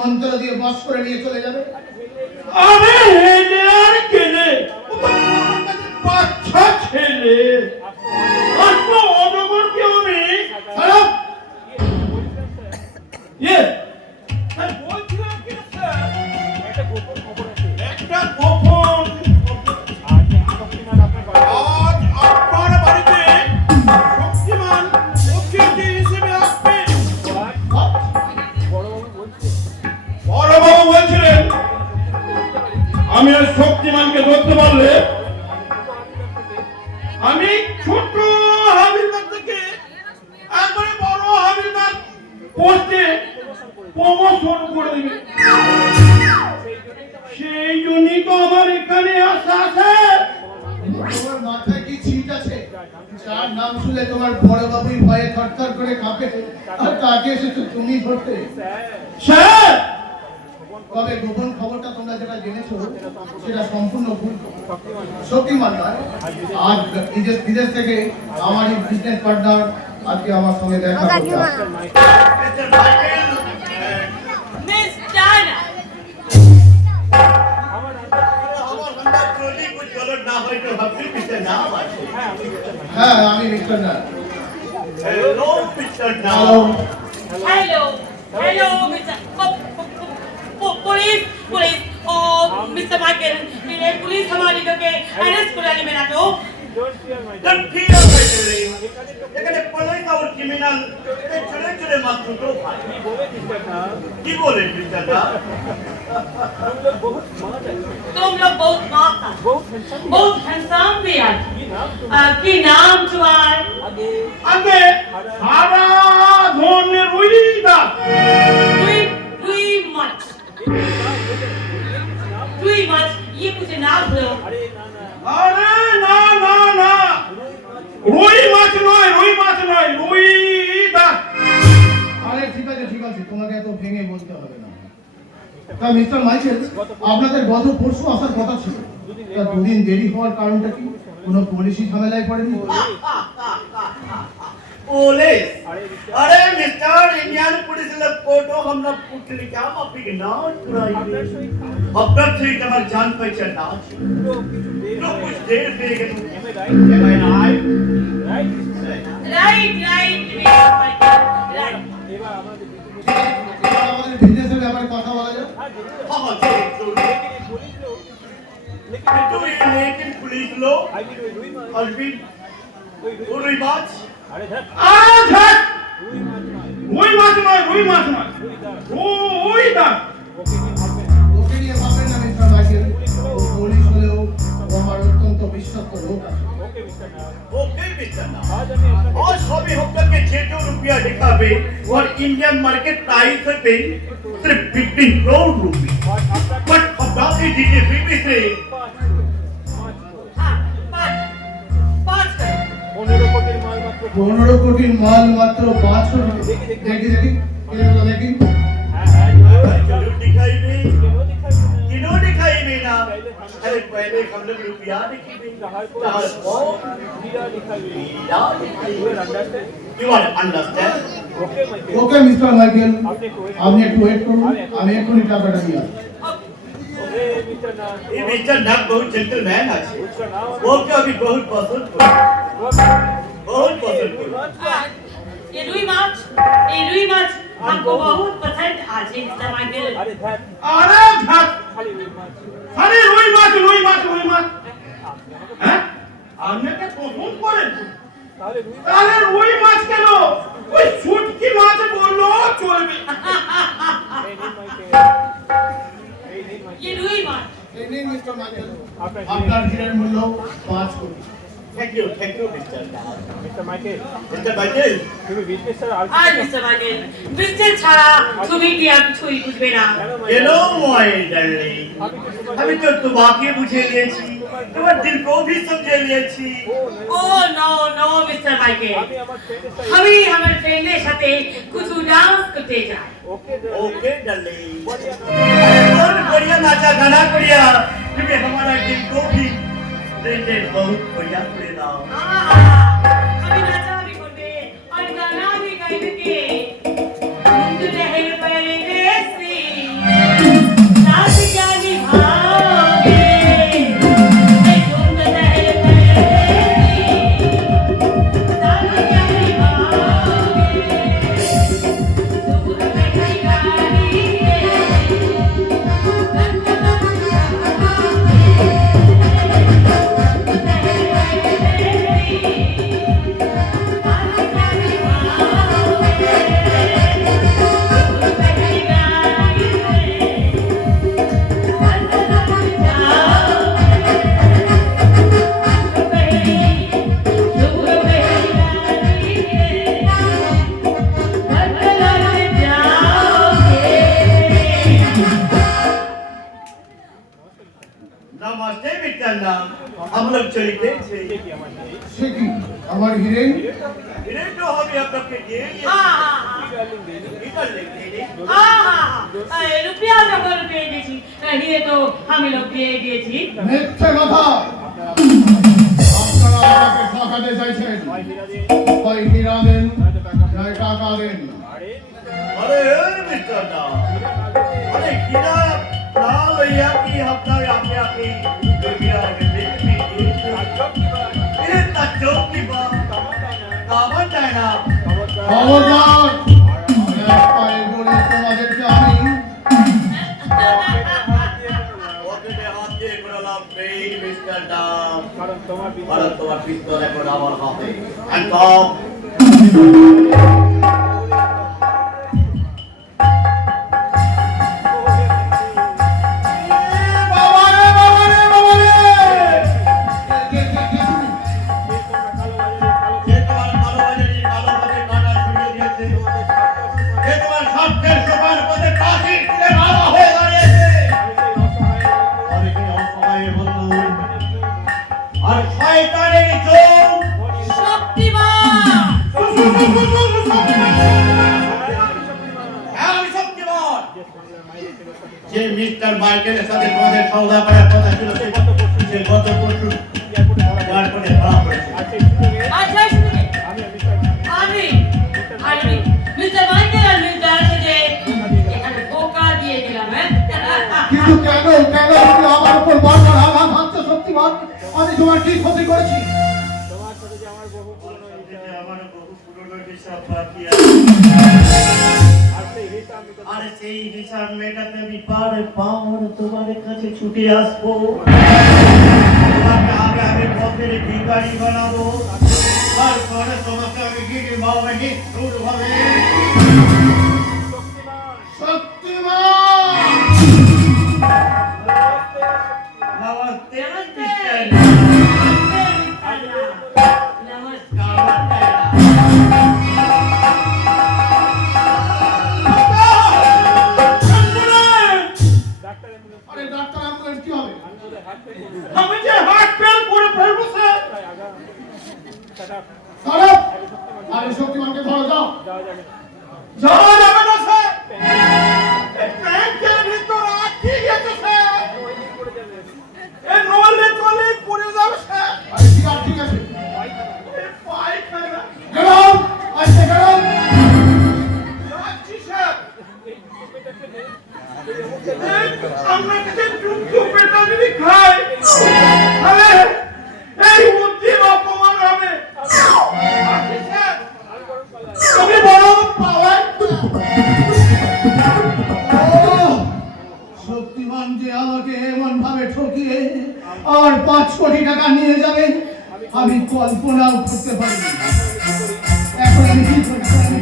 मंत्र दिए बस করে নিয়ে চলে যাবে আরে হেলে আর কেলে বাচ্চা ছেলে আর তো অনগর কি আমি খারাপ ইয়ে স্যার বলছিলাম কি স্যার একটা গোপন খবর আছে একটা গোপন আজ আপনার বাড়িতে শক্তিমান অতিথি হিসেবে আসবে বড়বাবু বলছিলেন আমি আর শক্তিমানকে ধরতে পারলে আমি ছোট হাবিলদার থেকে একবারে বড় হাবিলদার পোস্টে প্রমোশন করে দেবে সেই জন্যই তো আমার এখানে আসা আছে। তোমার মাথায় কি ছিট আছে? যার নাম শুনলে তোমার বড় বাবুই ভয়ে থরথর করে কাঁপে আর তাকে এসেছো তুমি ধরতে। স্যার তবে গোপন খবরটা তোমরা যেটা জেনেছো সেটা সম্পূর্ণ ভুল। শক্তিমান নয়, আজ বিদেশ থেকে আমারই বিজনেস পার্টনার আজকে আমার সঙ্গে দেখা করতে আসছে। হ্যাঁ আমি মিস্টার না। হ্যালো মিস্টার নাও। Hello hello mister police police ओ मिस्टर माइकल ये पुलिस हमारी लोग के अरेस्ट कराने में रखो Don't fear my darling. এখানে পুলিশ আর ক্রিমিনাল এই ছোট ছোট মাত্র তো ভাই কি বলেন মিস্টার না तुम लोग बहुत मस्त बहुत हैंडसम भी है की नाम तुम्हार আগে সারা ধরনের রুইদা रुई मच ये कुछ नाम लो আরে না না না রুই মাছ নয় রুইদা। আরে ঠিক আছে তোমাকে এত ভেঙে বলতে হবে না। তা মিস্টার মাইকেল আপনাদের গত পরশু আসার কথা ছিল, তা দুদিন দেরি হওয়ার কারণটা কি? কোনো পুলিশি ঝামেলায় পড়েনি? पुलिस अरे मिस्टर इंडियन पुलिस लग फोटो हम लोग पुटली क्या माफी के नाम चुराई अब तक से तुम्हारी जान पहचान ना तो कुछ देर फिर के एम आई राइट আমাদের বিজনেসের ব্যাপারে কথা বলা যায়। हां लेकिन पुलिस लो और भी रुई माछ अरे धर रुई माछ नয় রুইদা। ওকে নিয়ে ভাববেন না মিস্টার মাইকেল, ও পুলিশ হলেও ও আমার অত্যন্ত বিশ্বস্ত লোক আছে। ओके मिस्टर ना और सभी हम तक के 6 रुपया दिखावे और इंडियन मार्केट प्राइस पे सिर्फ 15 करोड़ रुपए बट हमरा के डीजे भी से 15 কোটির মাল মাত্র 5 কোটি। দেখি चलो दिखाई नहीं किनो दिखाई नहीं ना अरे पहले हम लोग रुपया दिखाई नहीं You are understand? Okay mister Michael, আপনি একটু ওয়েট করুন, আমি এক্ষুনি টাকাটা নিয়ে আসছি। ये मिस्टर नाग बहुत जेंटलमैन আছে वो क्या अभी बहुत पसंद करो बहुत पसंद करो ये रुई माछ हमको बहुत पसंद आज मिस्टर माइकल। अरे धक खाली রুই মাছ হ্যাঁ আপনাকে পছন্দ করেন তাহলে রুই মাছ কেন ওই শুটকি মাছ বললো চলবে ये रुई माछ এই নিন মিস্টার মাইকেল, আপনার হিরের মূল্য 5 কোটি। Thank you mister Mr. Michael, mister बाइकेल তুমি বিজনেস স্যার আর আর মিস্টার মাইকেল বিজনেস ছাড়া তুমি কি আর কিছুই বুঝবে না। हेलो माय डार्लिंग अभी तो तुम्हारे बुझे लिएছি তোমার দিল को भी समझे लिएছি ओ नो मिस्टर माइकल আমি আমার ফ্রেন্ডের সাথে हमें हमारे फ्रेंडের সাথে কিছু ডান্স করতে যাই। ओके डार्लिंग बहुत बढ़िया नाचा गाना बढ़िया तुम्हें हमारा दिल को भी दे बहुत बढ़िया करे दाओ हमें नाचा भी करबे और गाना भी गाइबे के तुम लहर परदेसी साथ क्या निभाओगे तुम लहर परदेसी साथ क्या निभाओगे तुम हमें गाड़ी नमस्ते मिस्टर नाम हम लोग चलते थे সে কি আমার হিরেন? इन्हें तो हम यहाँ पे दिए इधर लेंगे रुपया जब रुपये দিয়েছি হিরে তো আমি লোক দিয়ে দিয়েছি। মিথ্যে কথা, আপনারা আমাকে ঠকাতে চাইছেন। হয় হীরা দেন, নয় টাকা দেন। अरे मिस्टर नाम अरे हीरा ना भैया की अपना आपने अपनी दुनिया के देखी ये तच्चो की बात कामन है ना খবরদার, এক পায়ে বলে তোমাদেরকে আমি ওকে হাত দিয়ে করলাম এই মিস্টার নাম কারণ তোমার ভারত তোমার পিস্তল এখন আমার হাতে একদম যে তোমার কালো বাজারি কালো পথে কাটা ছুড়ে দিয়েছে যে তোমার স্বার্থের সবার পথে কাঠি তুলে মারা হয়ে দাঁড়িয়েছে আমি কি অসহায় বন্ধু আর শয়তানের চোখ শক্তিমান আমি শক্তিমান যে মিস্টার মাইকেলের সাথে তোমাদের সওদা করার কথা ছিল সে গত পরশু এয়ারপোর্টে ধরা পড়েছে আচ্ছা শুনুন আমি মিস্টার মাইকেল আর মিস্টার যে এখানে ধোকা দিয়ে দিলাম কিন্তু কেন তুমি আমার উপর বারবার আঘাত হানছো শক্তিমান? আমি তোমার কি ক্ষতি করেছি? তোমার সাথে যে আমার বহু পুরনো আমার বহু পুরনো হিসাব বাকি আছে আর সেই হিসাব আমি আর সেই হিসাব মেটাতে আমি পার তোমার কাছে ছুটে আসবো তোমাকে আগে পথের ভিখারি বানাবো তারপরে তোমাকে আমি গিয়ে মাওয়া নিষ্ঠুর ভাবে শক্তিমান! নমস্তে নমস্তে নমস্কার ডাক্তার অ্যাম্বুলেন্স আরে ডাক্তার, অ্যাম্বুলেন্স কি হবে? আমি ওদের হাত থেকে আমি যে হার্ট ফেল করে ফেলবো স্যার আগা সেটা খারাপ! আরে শক্তিমানকে ধরো, যাও যাওয়া যাবে যাও আমরা কাছে টুকটুক পেটা যদি খাই তাহলে এই বুদ্ধির অপমান হবে। তুমি বড় পাওয়ার শক্তিমান যে আমাকে এমন ভাবে ঠকিয়ে আমার 5 কোটি টাকা নিয়ে যাবে আমি কল্পনাও করতে পারিনি। এখন আমি কি করছি?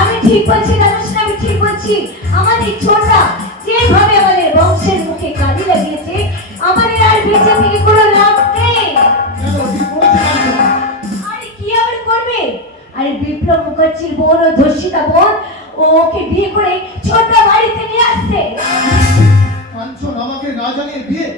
আমি ঠিক বলছি দাদুস, আমি ঠিক বলছি। আমাদের ছোটরা যেভাবে আমাদের বংশের মুখে কালি লাগিয়েছে, আমাদের আর বেঁচে থেকে কোনো লাভ নেই। আরে কি আবার করবে? আরে বিপ্লব মুখার্জির বোন ও ধর্ষিতা বোন ওকে বিয়ে করে ছোটরা বাড়িতে নিয়ে আসছে। কাঞ্চন আমাকে না জানিয়ে বিয়ে?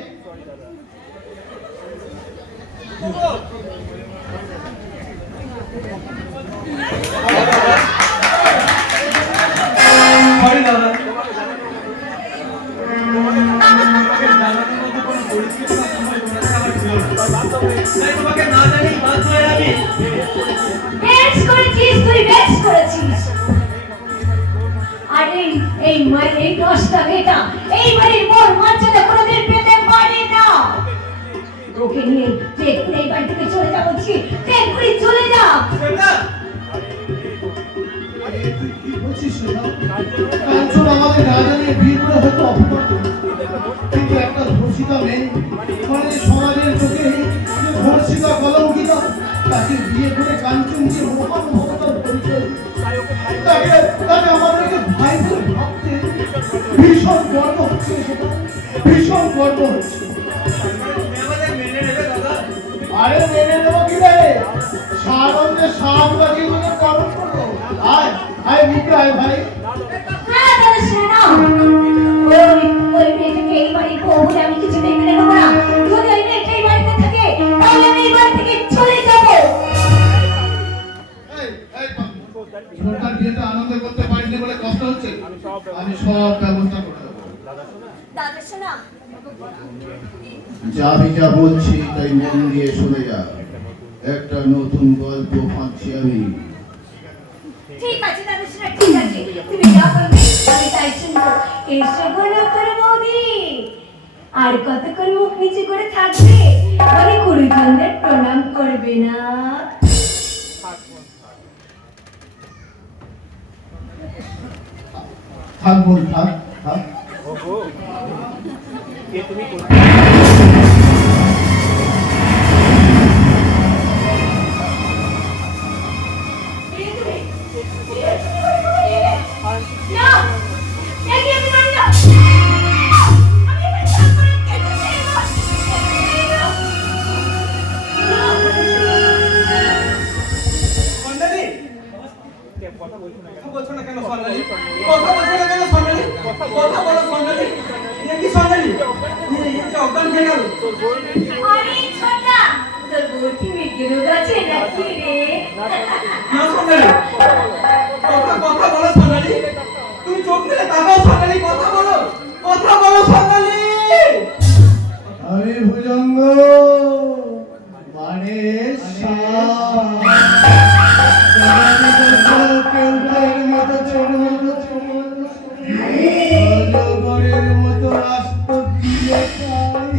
বেশ করেছিস তুই, বেশ করেছিস। আরে এই দশটা মেয়েটা এই বাড়ির বোন মর্যাদা কোনোদিন পেতে পারে না। ওকে নিয়ে তুই এক্ষুনি এই বাড়ি থেকে চলে যা বলছি, তুই এক্ষুনি চলে যা। তুই কি বলছিস রে? কাঞ্চন আমাকে না জানিয়ে বিয়ে করে হয়তো অপমান, কিন্তু একটা ধর্ষিতা মেয়ে মানে সমাজের চোখে যে ধর্ষিতা কলঙ্কিতা, তাকে বিয়ে করে কাঞ্চন যে মহান মমতার পরিচয়, তাকে আমাদেরকে ভাই বলে ভাবতে ভীষণ গর্ব হচ্ছে, সেটা ভীষণ গর্ব হচ্ছে। আরে মেনে নেবো কি রে? সানন্দে সাপ লাগিয়ে তোকে গরম করবো। আয় আয় মুখে আয় ভাই। হ্যাঁ দাদা শোনো, ওই মেয়েটাকে এই বাড়ির বউ বলে আমি কিছু মেনে নেবো না। যদি ওই মেয়েটা এই বাড়িতে থাকে তাহলে আমি এই বাড়ি থেকে চলে যাবো। ছোটার বিয়েতে আনন্দ করতে পারিনি বলে কষ্ট হচ্ছে, আমি সব ব্যবস্থা করে দেবো। দাদা শোনো, যা আমি যা বলছি তাই মন দিয়ে শুনে যা, একটা নতুন গল্প ভাবছি আমি। ঠিক আছে দাদা শোনো, ঠিক আছে, তুমি যা বলবে আমি তাই শুনবো। এসো বলো তোর বৌদি, আর কতক্ষণ মুখ নিচে করে থাকবে? মানে গুরুজনদের প্রণাম করবে না? থাক বল, থাক থাক। ওগো কে তুমি কোন না, এই আমি মানি না। আমি এবার সব করে খেতে চাই না। স্বর্ণালী, কথা বলছো না কেন? বলছো না কেন স্বর্ণালী? কথা বলছো না কেন স্বর্ণালী? কথা বলো স্বর্ণালী। এ কি স্বর্ণালী? এ যে অজ্ঞান হয়ে গেল। আরে ছোটা, তোর বউ কি মেঘের গাছে নাকি রে? না স্বর্ণালী, কথা বলো স্বর্ণালী। তুমি চোখ মেলে তাকাও স্বর্ণালী, কথা বলো স্বর্ণালী। আমি ভুজঙ্গ মানে কেউটের মতো অজগরের মতো আস্ত দিয়ে খাই।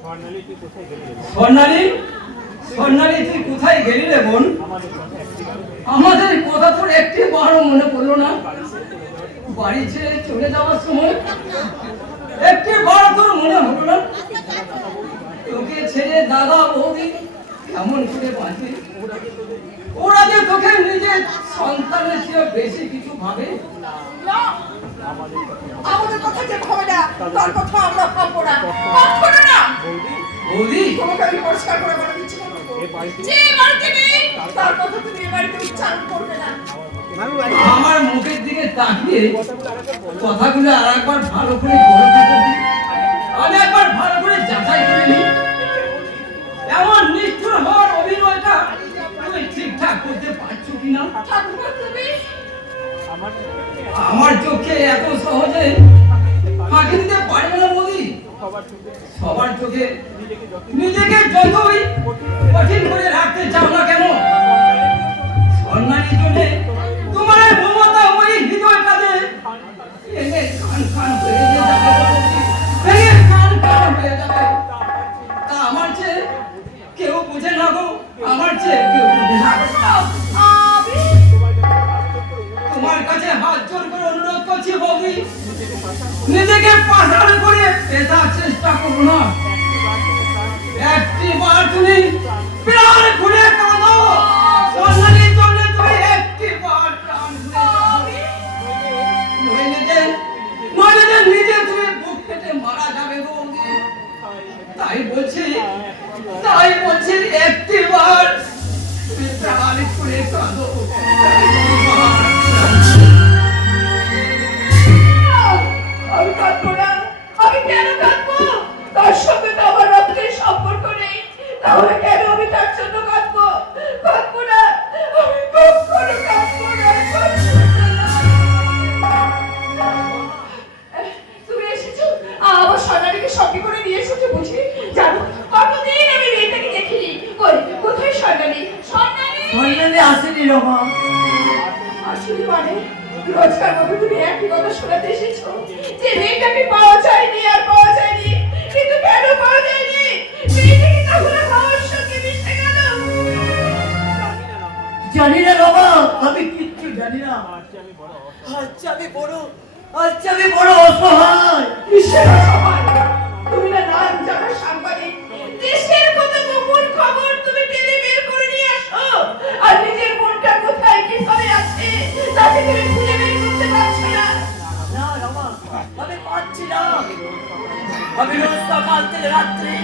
স্বর্ণালী তুই কোথায় গেলি রে? স্বর্ণালী তুই কোথায় গেলি রে বোন? আমাদের কথা তোর একটি বারও মনে পড়লো না? বাড়ি ছেড়ে চলে যাওয়ার সময় একটি বার তোর মনে হলো না? তোকে ছেড়ে দাদা বৌদি কেমন করে বাঁচে? ওরা যে তোকে নিজের সন্তানের চেয়ে বেশি কিছু ভাবে। আমাদের কথা যে হবে না, তার কথা আমরা ভাববো না। কখনো না। বৌদি তোমাকে আমি পরিষ্কার করে বলে দিচ্ছি। যে বাড়িতে নেই তার কথা তুমি এ বাড়িতে উচ্চারণ করবে না। আমার মুখের দিকে তাকিয়ে কথাগুলো আর একবার ভালো করে বলে দিতে দিই। আমি একবার ভালো করে যাচাই করে নিই এমন নিষ্ঠুর হওয়ার অভিনয়টা তুমি ঠিকঠাক করতে পারছো কিনা। ঠাকুমা তুমি আমার চোখে এত সহজে ফাঁকি দিতে পারবে না বৌদি। সবার চোখে নিজেকে যতই কঠিন করে রাখতে চাও না কেন, সম্মানের জন্য তোমার এই মমতা ওই হৃদয়টাতে ভেঙে কান কান হয়ে যাবে, ভেঙে কান কান হয়ে যাবে। তা আমার চেয়ে কেউ বুঝে না গো, আমার চেয়ে কেউ বুঝে না। আমি তোমার কাছে হাত জোর করে অনুরোধ করছি বৌদি, নিজেকে পাষাণ করে পেতার চেষ্টা করো না। একটি বার তুমি প্রাণ খুলে কাঁদো, সম্মানের জন্য তুমি একটি বার প্রাণ খুলে নইলে নিজে তুমি বুক ফেটে মারা যাবে বৌদি। তাই বলছি একটি বার তুমি প্রাণ খুলে কাঁদো। আমি কাঁদবো না। আমি কেন কাঁদবো? তার সঙ্গে তো আমার রক্তের সম্পর্ক নেই। তাহলে কেন আমি তার জন্য কাঁদবো? কাঁদবো না। আমি কখনো কাঁদবো না। তুমি এসেছো, আমার সোনালীকে সঙ্গে করে নিয়ে এসেছো বুঝি? জানো কতদিন আমি মেয়েটাকে দেখিনি। কোথায় সোনালী? সোনালী আসেনি রমা। আসলে মানে রোজকার মতো তুমি একই কথা শোনাতে এসেছো যে মেয়েটাকে পাওয়া যায়নি আর পাওয়া যায়নি, কিন্তু কেন পাওয়া যায়নি? মেয়েটাকে তাহলে আমার সঙ্গে মিশে গেল। জানি না রমা, আমি কিচ্ছু জানি না। আচ্ছা আমি বড় অসহায়। কিসের অসহায়? তুমি না নাম জানা সাংবাদিক, দেশের কত গোপন খবর তুমি টেনে বের করে নিয়ে আসো, আর নিজের মনটা কোথায় কিভাবে আছে তাকে তুমি খুঁজে বের করতে পারছো না। না রমা, আমি পাচ্ছি না। আমি রোজ সকাল থেকে রাত্রি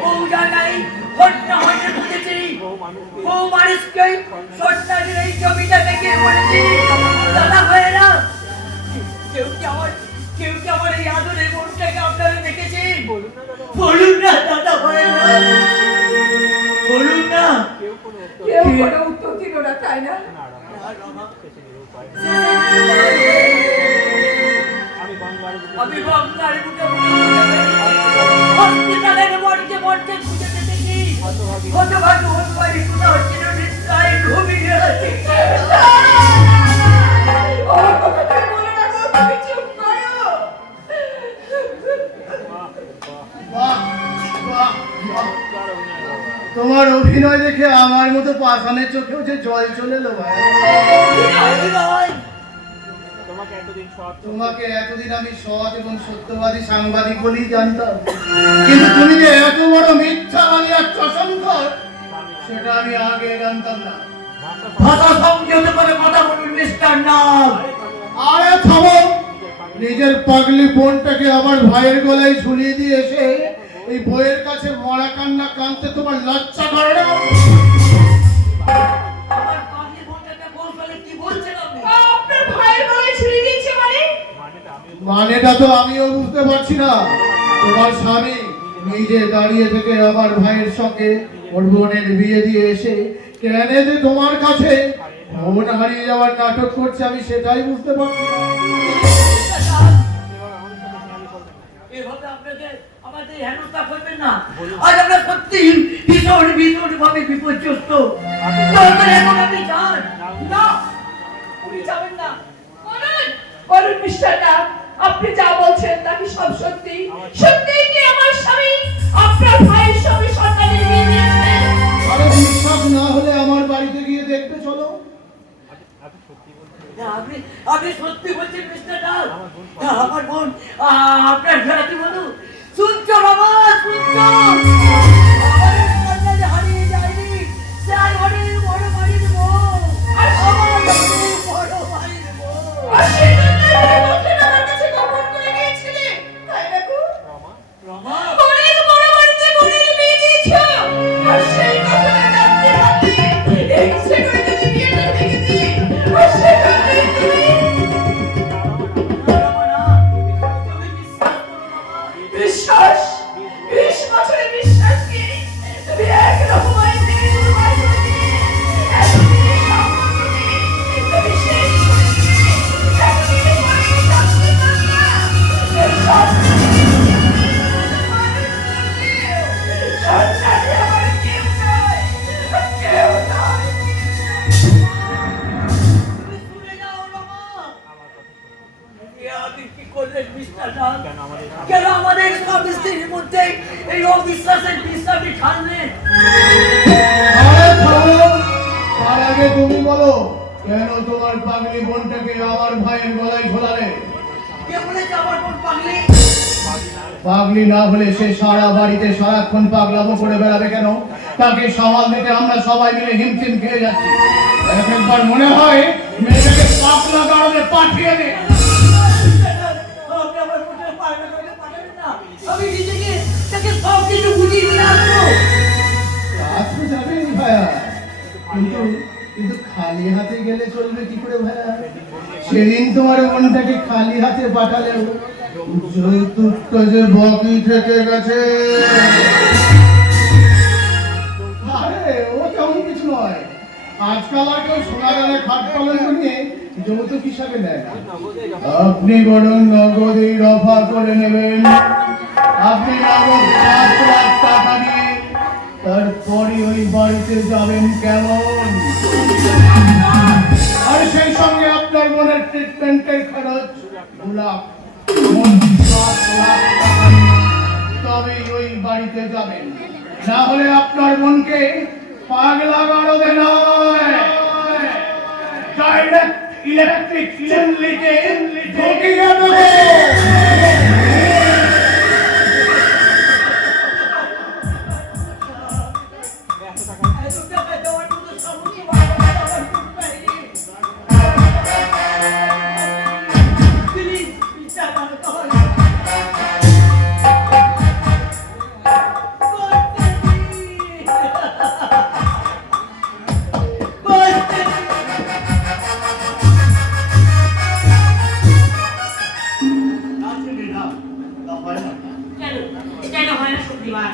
বহু জায়গায় হত্যা হয়ে খুঁজেছি, বহু মানুষকে সন্ন্যাসীর এই জমিটা দেখে বলেছি দাদা হয় না। কেউ কি আমার এই আদরের মনটাকে আপনারা দেখেছেন? বলুন না দাদা হয় না, বলুন না। কেউ কোনো উত্তর দিল না, তাই না? আমি গঙ্গার বুকে হসপিটালের মর্গে খুঁজে দেখেছি। হতভাগ্য হতভাগী কোথাও ছিল নিশ্চয় ঘুমিয়ে আছে। আমার কথা তুমি বলে না গো, তুমি চুপ করো। বাহ, বাহ, বাহ। তোমার অভিনয় দেখে আমার মতো পাষাণের চোখেও যে জল চলে এলো ভাই। তোমাকে এতদিন আমি সৎ এবং সত্যবাদী সাংবাদিক বলেই জানতাম, কিন্তু তুমি যে এত বড় মিথ্যাবাদী আর চশমখোর সেটা আমি আগে জানতাম না। ভাষা সংযত করে কথা বলুন মিস্টার নাগ। আরে থামো, নিজের পাগলি বোনটাকে আমার ভাইয়ের গলায় ঝুলিয়ে দিয়ে এসে এই বইয়ের কাছে মরা কান্না কাঁদতে তোমার লজ্জা করে না? আমার পাগলি বোনটাকে বললে কি বলছেন আপনি? আপনার ভাইয়ের গলায় ঝুলিয়ে দিয়েছে মানে? মানেটা তো আমিও বুঝতে পারছি না। তোমার স্বামী নিজে দাঁড়িয়ে থেকে আমার ভাইয়ের সঙ্গে ওর বোনের বিয়ে দিয়ে এসে কেন যে তোমার কাছে বোন হারিয়ে যাওয়ার নাটক করছে আমি সেটাই বুঝতে পারছি না। এভাবে আপনাকে আমাদের হেনস্থা করবেন না। আজ আমরা সত্যি ভীষণ ভাবে বিপর্যস্ত। দরকার এখন আপনি যান। না, উনি যাবেন না। বলুন মিস্টার নাগ, আপনি যা বলছেন তা কি সব সত্যি? সত্যিই কি আমার স্বামী আপনার ভাইয়ের সঙ্গে সন্তানের বিয়ে দিয়েছে? আরে বিশ্বাস না হলে আমার বাড়িতে গিয়ে দেখতে চলো। আপনি সত্যি বলছেন মিস্টার নাগ? আমার বোন আপনার ঘরে বলু শুনছো বাবা, শুনছো? আমাদের সন্তান হারিয়ে যায়নি, চার বাড়ির বড় বাড়ির বউ, আর আমার বড় বাড়ির বউ। আর সেই জন্য আপনি বলছেন আমার কাছে গোপন করে গিয়েছিলে, তাই না গো? রমা, অনেক বড় বাড়িতে বোনের বিয়ে দিয়েছো, আর সেই কথাটা জানতে বলো, কেন তোমার পাগলি বোনটাকে আমার ভাইয়ের গলায় ঝোলালে? কে বলেছে আমার বোন পাগলি? পাগলি না হলে সে সারা বাড়িতে সারাক্ষণ পাগলামো করে বেড়াবে কেন? তাকে সামাল দিতে আমরা সবাই মিলে হিমশিম খেয়ে যাচ্ছি। একবার মনে হয় মেয়েটাকে পাগলা গাড়লে পাঠিয়ে দে। আপনি আমার বোনের পাগলা করে পাঠাবেন না। আমি নিজেকে তাকে সব কিছু বুঝিয়ে দিয়ে আসবো। তা তো যাবেই ভাইয়া, কিন্তু খালি হাতে গেলে চলবে কি করে ভাইয়া? সেদিন তোমার বোনটাকে খালি হাতে পাঠালেও যৌতুকটা যে বাকি থেকে গেছে। আরে ও তেমন কিছু নয়, আজকাল আর কেউ সোনা দানা খাট পালন নিয়ে যৌতুক হিসাবে নেয় না। আপনি বরং নগদই রফা করে নেবেন। আপনি নগদ 5 লাখ টাকা দিয়ে তারপরে ওই বাড়িতে যাবেন কেমন? আর সেই সঙ্গে আপনার বোনের ট্রিটমেন্টের খরচ 2 লাখ, মোট 7 লাখ টাকা নিয়ে তবেই ওই বাড়িতে যাবেন। না হলে আপনার বোনকে পাগলা গাড়োতে নয়, ডাইরেক্ট ইলেকট্রিক চুল্লিতে ঢুকিয়ে দেবো। এত টাকা দেওয়ার মতো সামর্থ্য আমার বোন পাইনি। প্লিজ বিচার করুন। কেন হয় না শক্তিমান?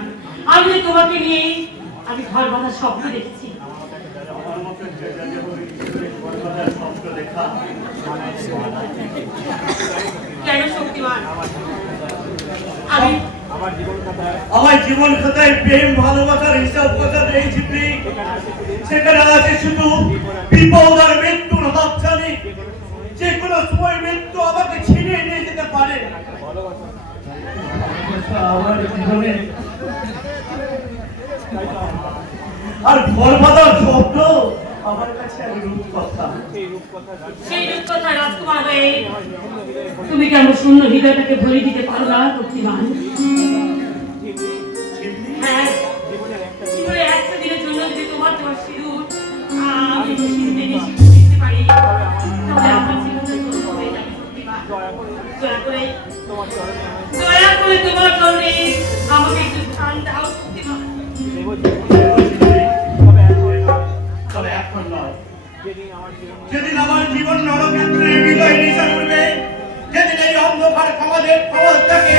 আমি তো তোমাকে নিয়ে আমি ঘর বাঁধার স্বপ্ন দেখেছি। আমার মতো স্বপ্ন দেখা কেন শক্তিমান? আমি আমার জীবন খাতায় প্রেম ভালোবাসার হিসাব কথা নেই ঝিপড়ি। সেখানে আছে শুধু বিপদ আর মৃত্যুর হাতছানি। যে কোনো সময় মৃত্যু আমাকে ছিনিয়ে নিয়ে যেতে পারে। আমার জীবনে আর ঘর বাঁধার স্বপ্ন আমার কাছে এক রূপকথা। সেই রূপকথা রাজকুমার হয়ে তুমি কেন শূন্য হৃদয়টাকে ভরে দিতে পারো না শক্তিমান? হ্যাঁ, জীবনে একটা দিনের জন্য যদি তোমার সিঁদুর আমি সিঁদুর দিতে পারি, তাহলে আমার জীবনটা ধন্য হয়ে যাবে শক্তিমান। দয়া করে তোমার চরণে আমাকে একটু স্থান দাও শক্তিমান। তবে এখন নয়, যেদিন আমার জীবন নরকেন্দ্রে বিজয় নিশা করবে, যেদিন এই অন্ধকার সমাজের ক্ষমতাকে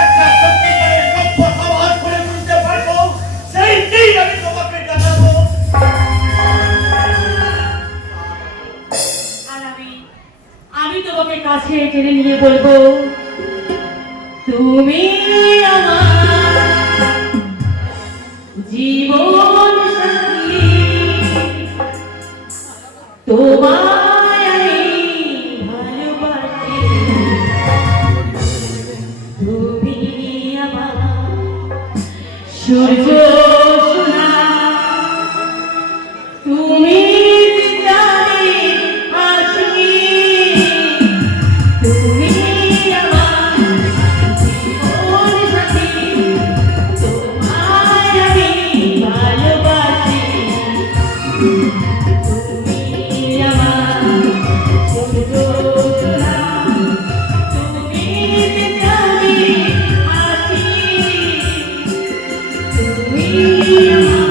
একটা সত্যিকারের সভ্য সমাজ করে তুলতে পারবো, সেই দিন আমি তোমাকে জানাবো। আর আমি তোমাকে কাছে টেনে নিয়ে বলবো, তুমি আমার জীবন সাথী, তোমায় আমি ভালোবাসি, তুমি আমার সূর্য সোনা, তুমি জানি আশিকি, তুমি আমার জীবন সাথী, তোমায় আমি ভালোবাসি, তুমি আমার সূর্য সোনা, তুমি জানি আশিকি, তুমি আমার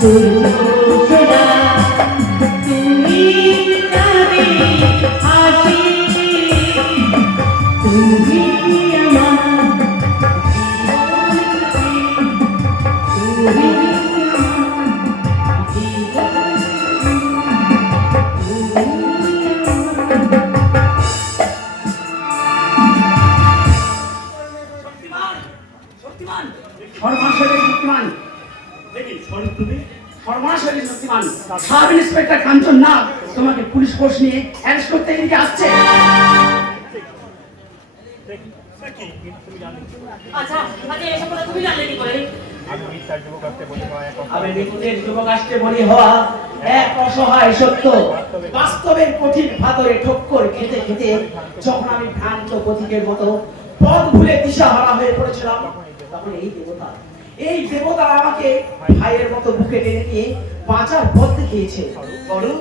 সূর্য সোনা তুমি যাবে হাসি তুমি আমার তুমি শক্তিমান শক্তিমান সর্বনাশালী শক্তিমান দেখি শোনো তুমি সর্বনাশালী শক্তিমান সাব ইন্সপেক্টর কাঞ্চন নাগ তোমাকে পুলিশ ফোর্স নিয়ে অ্যারেস্ট করতে এদিকে আসছে। দেখি তুমি জানো আচ্ছা আচ্ছা এসব কথা তুমি জানলে কি করে? আমি মিথ্যার যুবক আসতে বলি হয় এখন আমি মৃত্যুদের যুবক আসতে বলি হওয়া এক অসহায় সত্য বাস্তবের কঠিন ভাতরে ঠক্কর খেতে খেতে যখন আমি ভ্রান্ত পথিকের মতো পথ ভুলে দিশাহারা হয়ে পড়েছিলাম তখন এই দেবতা আমাকে ভাইয়ের মতো বুকে টেনে নিয়ে বাঁচার পথ দেখিয়েছে। বলো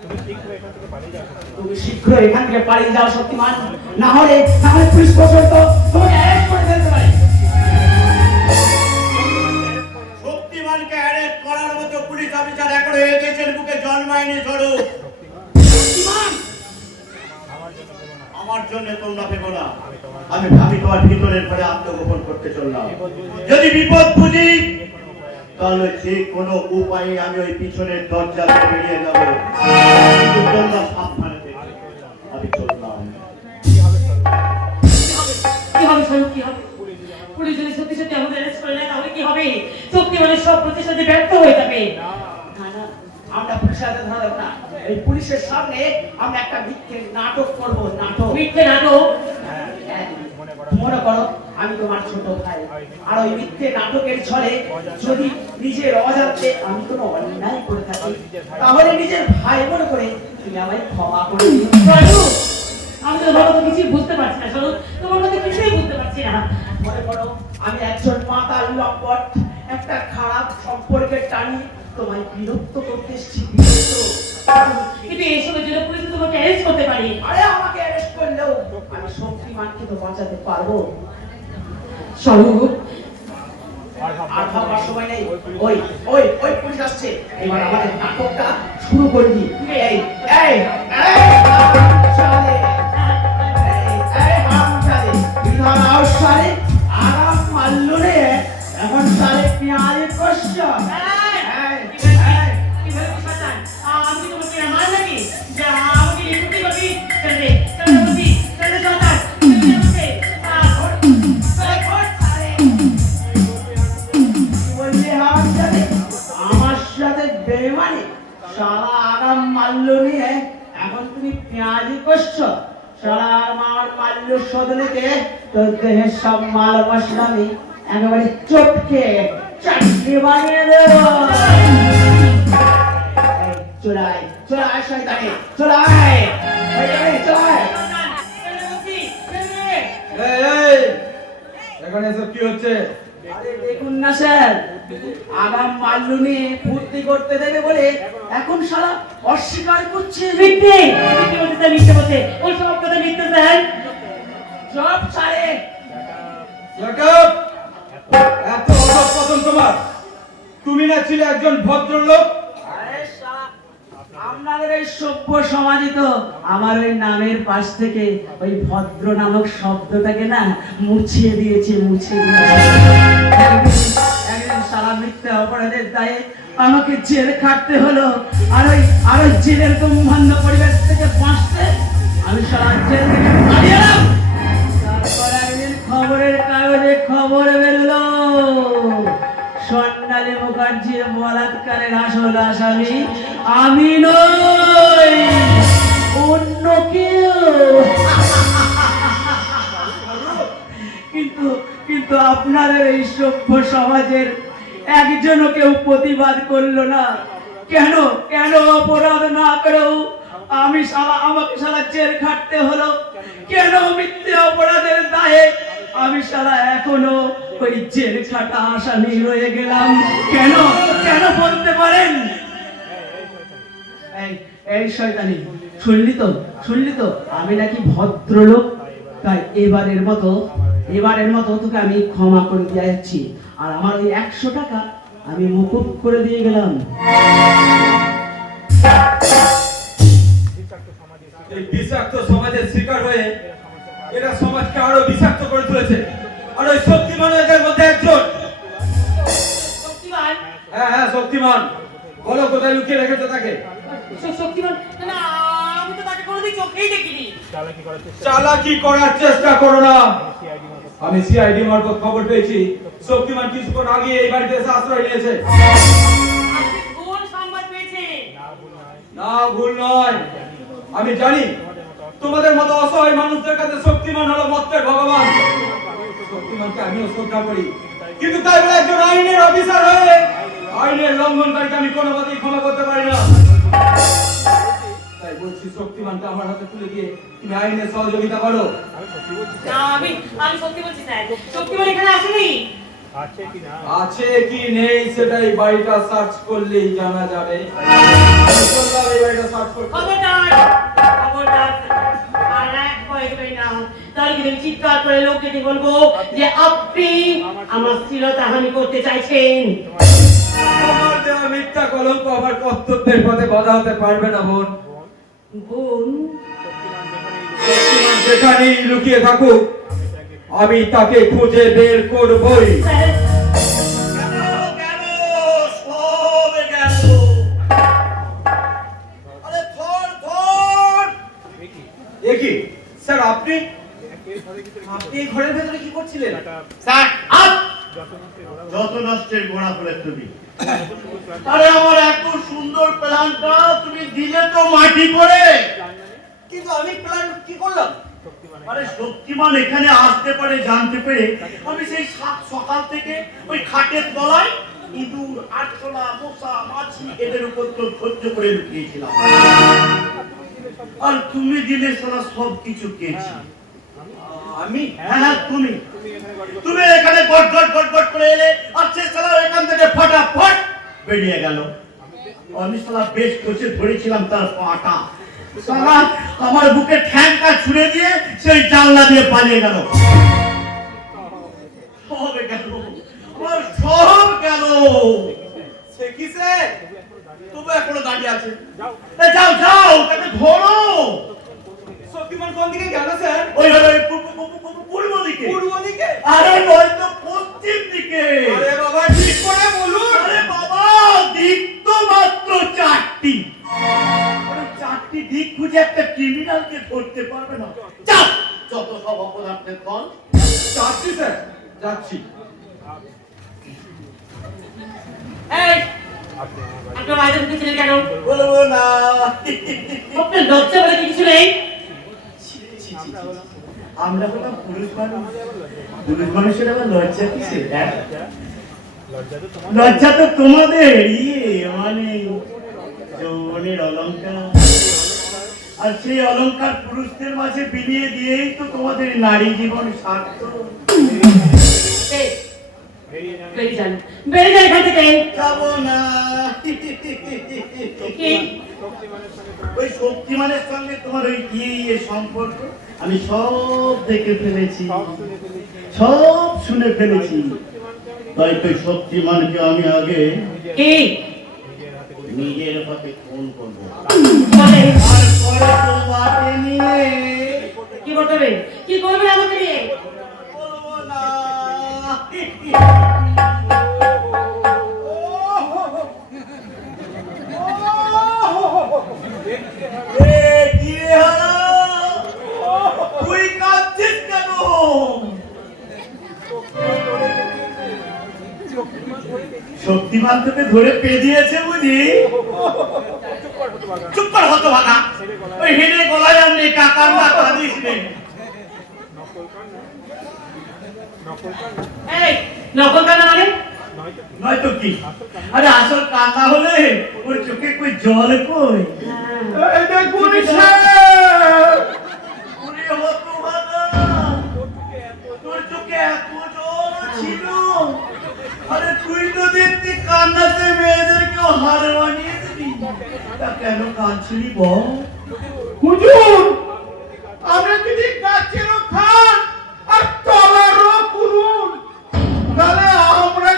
তুমি শীঘ্র এখান থেকে পালিয়ে যাও তুমি শীঘ্র এখান থেকে পালিয়ে যাও শক্তিমান, না হলে পুলিশ প্রশাসন তোমাকে অ্যারেস্ট করে ফেলতে পারে। শক্তিমানকে অ্যারেস্ট করার মতো পুলিশ অফিসার এখন এই দেশের বুকে জন্মায়নি স্বরূপ। শক্তিমান আমার জন্য তোমরা ভেবো না, আমি তোমার ভিতরের পরে আত্মগোপন করতে চললাম। যদি বিপদ বুঝি তাহলে যে কোনো উপায়ে আমি ওই পিছনের দরজা দিয়ে বেরিয়ে যাবো। কিন্তু তোমরা সাবধানে থেকো। আমি চললাম। কি হবে স্বরূপ, কি হবে? পুলিশ যদি সত্যি সত্যি আমাদের অ্যারেস্ট করে নেয় তাহলে কি হবে? শক্তিমানের সব প্রতিশ্রুতি ব্যর্থ হয়ে যাবে। না, না, আমরা পুলিশের হাতে ধরা দেব না। এই পুলিশের সামনে আমরা একটা মিথ্যে নাটক করব। নাটক মিথ্যে নাটক? হ্যাঁ, মনে করো আমি তোমার ছোট ভাই, আর ওই মিথ্যে নাটকের ছলে যদি নিজের অজান্তে আমি কোনো অন্যায় করে থাকি তাহলে নিজের ভাই মনে করে তুমি আমায় ক্ষমা করে দিও। স্বরূপ, আমি তো ভালো তো কিছুই বুঝতে পারছি না স্বরূপ, তোমার মধ্যে কিছুই বুঝতে পারছি না। মনে করো আমি একজন মাতাল লম্পট একটা খারাপ সম্পর্কের টানি তোমায় বিরক্ত করতে এসেছি। কিন্তু এইসবের জন্য পুলিশ তোমাকে অ্যারেস্ট করতে পারে। আরে আমাকে অ্যারেস্ট করলেও আমি শক্তিমানকে তো বাঁচাতে পারবো। স্বরূপ, আর ভাবার সময় নেই। ওই ওই ওই পুলিশ আসছে, এবার আমাদের নাটকটা শুরু করে দিই। এই এই এই হামশালে, এই হামশালে, বিধান আউশালে, আরাম মাল্লু রে, এখন সালে পেঁয়াজে কষ্ট। কিভাবে শয়তান? আমি তোমাকে আমার নাকি যে আমাকে লিখতে পারবি? চলে চলে বলবি, চলে শয়তান, তুমি আমাকে আমার সাথে বেমানি সারা আরাম মাল্লু নিয়ে এখন তুমি পেঁয়াজি করছো। সারা আমার মাল্লু সদনেতে তোর দেহের সব মাল মশলা আমি একেবারে চটকে চাটনি বানিয়ে দেব। চোরাই চোরাই শয়তানি চোরাই চোরাই। এখানে এসব কি হচ্ছে? আরে দেখুন না স্যার, আগাম মাল্লু নিয়ে ফুর্তি করতে দেবে বলে এখন সারা অস্বীকার করছে। মিথ্যে মিথ্যে বলতে মিথ্যে বলতে ওই সব কথা মিথ্যে স্যার। সব সারে লাগাব! এত অধঃপতন তোমার! তুমি না ছিলে একজন ভদ্রলোক? আরে শালা, আপনাদের এই সভ্য সমাজে তো আমার ওই নামের পাশ থেকে ওই ভদ্র নামক শব্দটাকে না মুছিয়ে দিয়েছে। একদিন সারা মিথ্যে অপরাধের দায়ে আমাকে জেল খাটতে হলো। আর ওই জেলের ব্রহ্মাণ্ড পরিবেশ থেকে বাঁচতে আমি সারা জেল থেকে পালিয়ে এলাম। তারপর একদিন খবরের কাগজে খবর বেরোলো স্বর্ণালী মুখার্জির বলাৎকারের আসল আসামি আমি নই, অন্য কেউ। কিন্তু আপনাদের এই সভ্য সমাজের একজনও কেউ প্রতিবাদ করলো না। কেন কেন অপরাধ না করেও আমাকে সারা জেল খাটতে হলো? কেন মিথ্যে অপরাধের দায়ে আমি সারা এখনো ওই জেল খাটা আসামি রয়ে গেলাম? কেন কেন বলতে পারেন? এই শয়তানি, শুনলি তো আমি নাকি ভদ্রলোক। তাই এবারের মতো তোকে আমি ক্ষমা করে দিয়ে যাচ্ছি। আর আমার ওই 100 টাকা আমি মুকুব করে দিয়ে গেলাম। এই বিষাক্ত সমাজের শিকার হয়ে এরা সমাজকে আরো বিষাক্ত করে তুলেছে। আর ওই শক্তিমান এদের মধ্যে একজন। শক্তিমান হ্যাঁ শক্তিমান। বলো কোথায় লুকিয়ে রেখেছো তাকে? শক্তিমান না, আমি তো তাকে কোনোদিন চোখেই দেখিনি। চালাকি করার চেষ্টা করো না। আমি সিআইডি মারফত খবর পেয়েছি শক্তিমান কিছুক্ষণ আগে এই বাড়িতে এসে আশ্রয় নিয়েছে। আপনি কোন সংবাদ পেয়েছেন? না ভুল নয়, আমি জানি তোমাদের মতো অসহায় মানুষদের কাছে শক্তিমান হলো মর্তের ভগবান। শক্তিমানকে আমিও শ্রদ্ধা করি, কিন্তু তাই বলে একজন আইনের অফিসার হয়ে আইনের লঙ্ঘনকারীকে আমি কোনো মতেই ক্ষমা করতে পারি না। তাই বলছি শক্তিমানকে আমার হাতে তুলে দিয়ে তুমি আইনের সহযোগিতা করো। না, আমি সত্যি বলছি স্যার, শক্তিমান এখানে আসেনি। আছে কি নেই সেটাই বাড়িটা সার্চ করলেই জানা যাবে। এই বাড়িটা সার্চ করতে খবরদার, খবরদার, আর এক কয়েকবার না, তাহলে কিন্তু আমি চিৎকার করে লোককে বলবো যে আপনি আমার স্থিরতাহানি করতে চাইছেন। আমার দেওয়া মিথ্যা কলঙ্ক আমার কর্তব্যের পথে বাধা হতে পারবে না বোন। বোন, শক্তিমান যেখানেই লুকিয়ে থাকুক আমি তাকে খুঁজে বের করবই। স্যার, কেন সবে গেল? আরে ধর ধর। এ কি স্যার, আপনি এই ঘরের ভেতরে কি করছিলেন? স্যার আপ যত নষ্টের গোড়া হলে তুমি। আরে আমার এত সুন্দর প্ল্যানটা তুমি দিলে তো মাটি করে। কিন্তু আমি প্ল্যান কি করলাম? আরে শক্তিমান এখানে আসতে পারে জানতে পেরে আমি সেই সকাল থেকে ওই খাটের তলায় ইঁদুর, আরশোলা, মশা, মাছি এদের উপর তো সহ্য করে লুকিয়েছিলাম। আর তুমি দিলে সারা সব কিছু খেয়েছি। আমি? হ্যাঁ তুমি এখানে গট গট গট গট করে এলে আর সে সালা এখান থেকে ফটাফট বেরিয়ে গেল। আমি সালা বেশ কষে ধরেছিলাম তার পাটা, সালা আমার বুকে ঠ্যাংটা ছুঁড়ে দিয়ে সেই জানলা দিয়ে পালিয়ে গেল। সব গেল, আমার সব গেল। সে কি স্যার? তবু এখনো দাঁড়িয়ে আছে। যাও যাও তাকে ধরো। শক্তিমান কোন দিকে গেল স্যার? ওই পূর্ব দিকে। পূর্ব দিকে? আরে নয় তো পশ্চিম দিকে। আরে বাবা ঠিক করে বলুন। আরে বাবা দিক তো মাত্র 4টি। আরে 4টি দিক খুঁজে একটা ক্রিমিনালকে ধরতে পারবে না। যাও যত সব অপরাধের দল। যাচ্ছি স্যার, যাচ্ছি। এই, আপনার বাইরে ঢুকেছিলেন কেন? বলবো না। আপনার লজ্জা বলে কিছু নেই? আমরা হলাম পুরুষ মানুষ, পুরুষ মানুষের আবার লজ্জা কিসে? লজ্জা তো তোমাদের মানে যৌবনের অলংকার। আর সেই অলংকার পুরুষদের মাঝে বিলিয়ে দিয়েই তো তোমাদের নারী জীবন সার্থক। এই, বেরিয়ে যান এখান থেকে। যাবো না। কি? ওই শক্তিমানের সঙ্গে তোমার ওই কি সম্পর্ক আমি সব দেখে ফেলেছি, সব শুনে ফেলেছি। তাই তো শক্তিমানকে আমি আগে কি? নিজের হাতে খুন করবো। বলে, আর পরে তোমাকে নিয়ে কি করতে হবে? কি করবেন আমাকে নিয়ে? বলবো না। কি রে হারা? তুই কাঁদছিস কেন? শক্তিমান তোকে ধরে পেদিয়েছে বুঝি? চুপ কর হতভাগা। ওই হেডে গলায় আর নেই, কাকার না কাঁদিস নে। এই, নকল কান্না মানে? নয়তো কি? আরে আসল কান্না হলে ওর চোখে কই জল কই? এই দেখুন ওরে হতভাগা, তোর চোখে এত জল ছিল? আরে তুই তো দেখতি কান্নাতে মেয়েদেরকেও হার মানিয়ে দিবি। তা কেন কাঁদছিলি বল? হুজুর, আমরা যদি গাছেরও খান আর তলারও পুরুন, তাহলে আমরা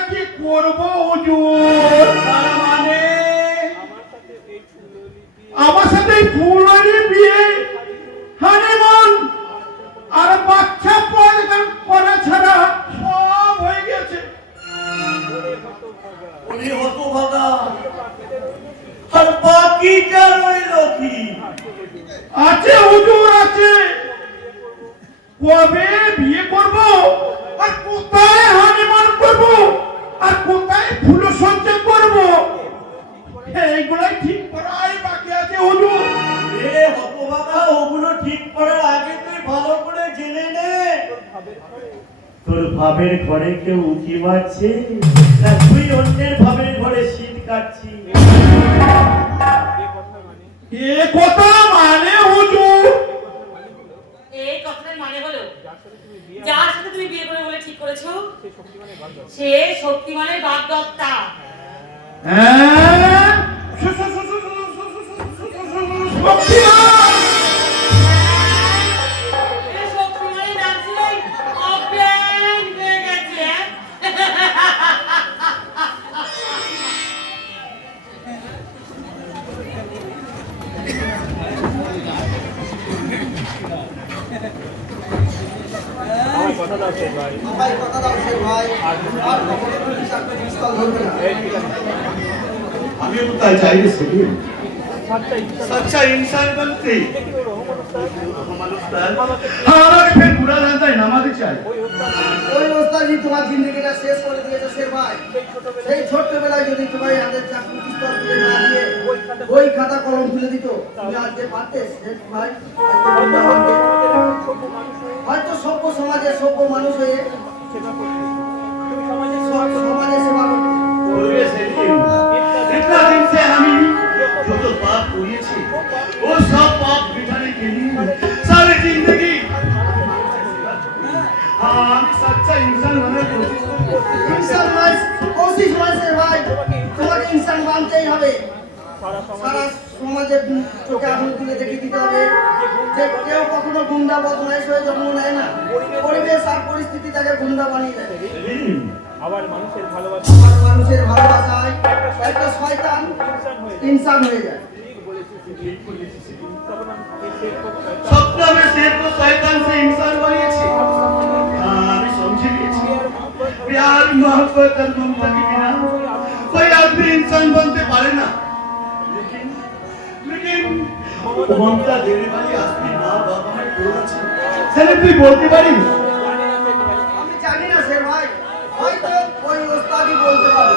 হুজুর। তার মানে আমার সাথে ফুলরি বিয়ে, হানিমুন আর বাচ্চা পড়া ছাড়া সব হয়ে গেছে। উনি হতভাগা, আর বাকিটা রইল কি? আছে হুজুর আছে। কবে বিয়ে করব, আর কোথায় হানিমুন করব, আর কোথায় ফুল সজ্জা করব, এইগুলাই ঠিক করাই বাকি আছে হুজুর। এ হতভাগা, ওগুলো ঠিক করার আগে তুই ভালো করে জেনে নে তোর ভাবের ঘরে কেউ উঁকি মারছে না তুই অন্যের ভাবের ঘরে শীত কাটছিস। এ কথা মানে হুজুর? এই কথাটার মানে হলো যার সাথে তুমি বিয়ে করে বলে ঠিক করেছো সে শক্তিমানের বাগদত্তা। হ্যাঁ, এই শক্তিমানের নাম শুনেই অজ্ঞান হয়ে গেছে। আমার কথা দাও শেখ ভাই। ভাই কথা দাও শেখ ভাই, আর কখনো পুলিশ একটা পিস্তল ধরবে না। এই ঠিক আছে। আমি তো তাই চাই রে সেদিন सच्चा इंसान बनते আমাকে ফের পুরা রান্তায় নামাতে চাই। ওই ওস্তাদই তোমার জিন্দগিটা শেষ করে দিয়েছে শেখ ভাই। সেই ছোট্টবেলায় যদি তোমার হাতের চাকরি পিস্তল তুলে না দিয়ে বই খাতা কলম তুলে দিত, তুমি আজকে পারতে শেখ ভাই? হয়তো সভ্য সমাজের সভ্য মানুষ হয়ে সমাজের সেবা করতে। बोलिए सेलिम, इतना दिन से हम जो तो पाप हुए थे वो सब पाप मिटाने के लिए सारी जिंदगी हम सच्चा इंसान बनने की कोशिश करते हैं। इंसान नয়, कोशिश নয় শেখ ভাই, তোমাকে ইনসান বানতেই হবে। সারা সমাজের চোখে আঙুল তুলে দেখিয়ে দিতে হবে যে কেউ কখনো গুন্ডা বদমাইশ হয়ে জন্ম নেয় না, পরিবেশ আর পরিস্থিতি তাকে গুন্ডা বানিয়ে দেয়। सेलिम, আবার মানুষের ভালোবাসা আর মানুষের ভালোবাসায় একটা শয়তান ইনসান হয়ে যায়। सपना में शेर को शैतान से इंसान बनिए थे। আমি समझ लिए थे प्यार मोहब्बत और ममता के बिना कोई आदमी इंसान बनते पारे ना। लेकिन ममता देने वाली असली माँ बाप में कौन আছে? সেলিম তুই বলতে পারিস? আমি জানি না শেখ ভাই, হয়তো ওই ওস্তাদই বলতে পারে।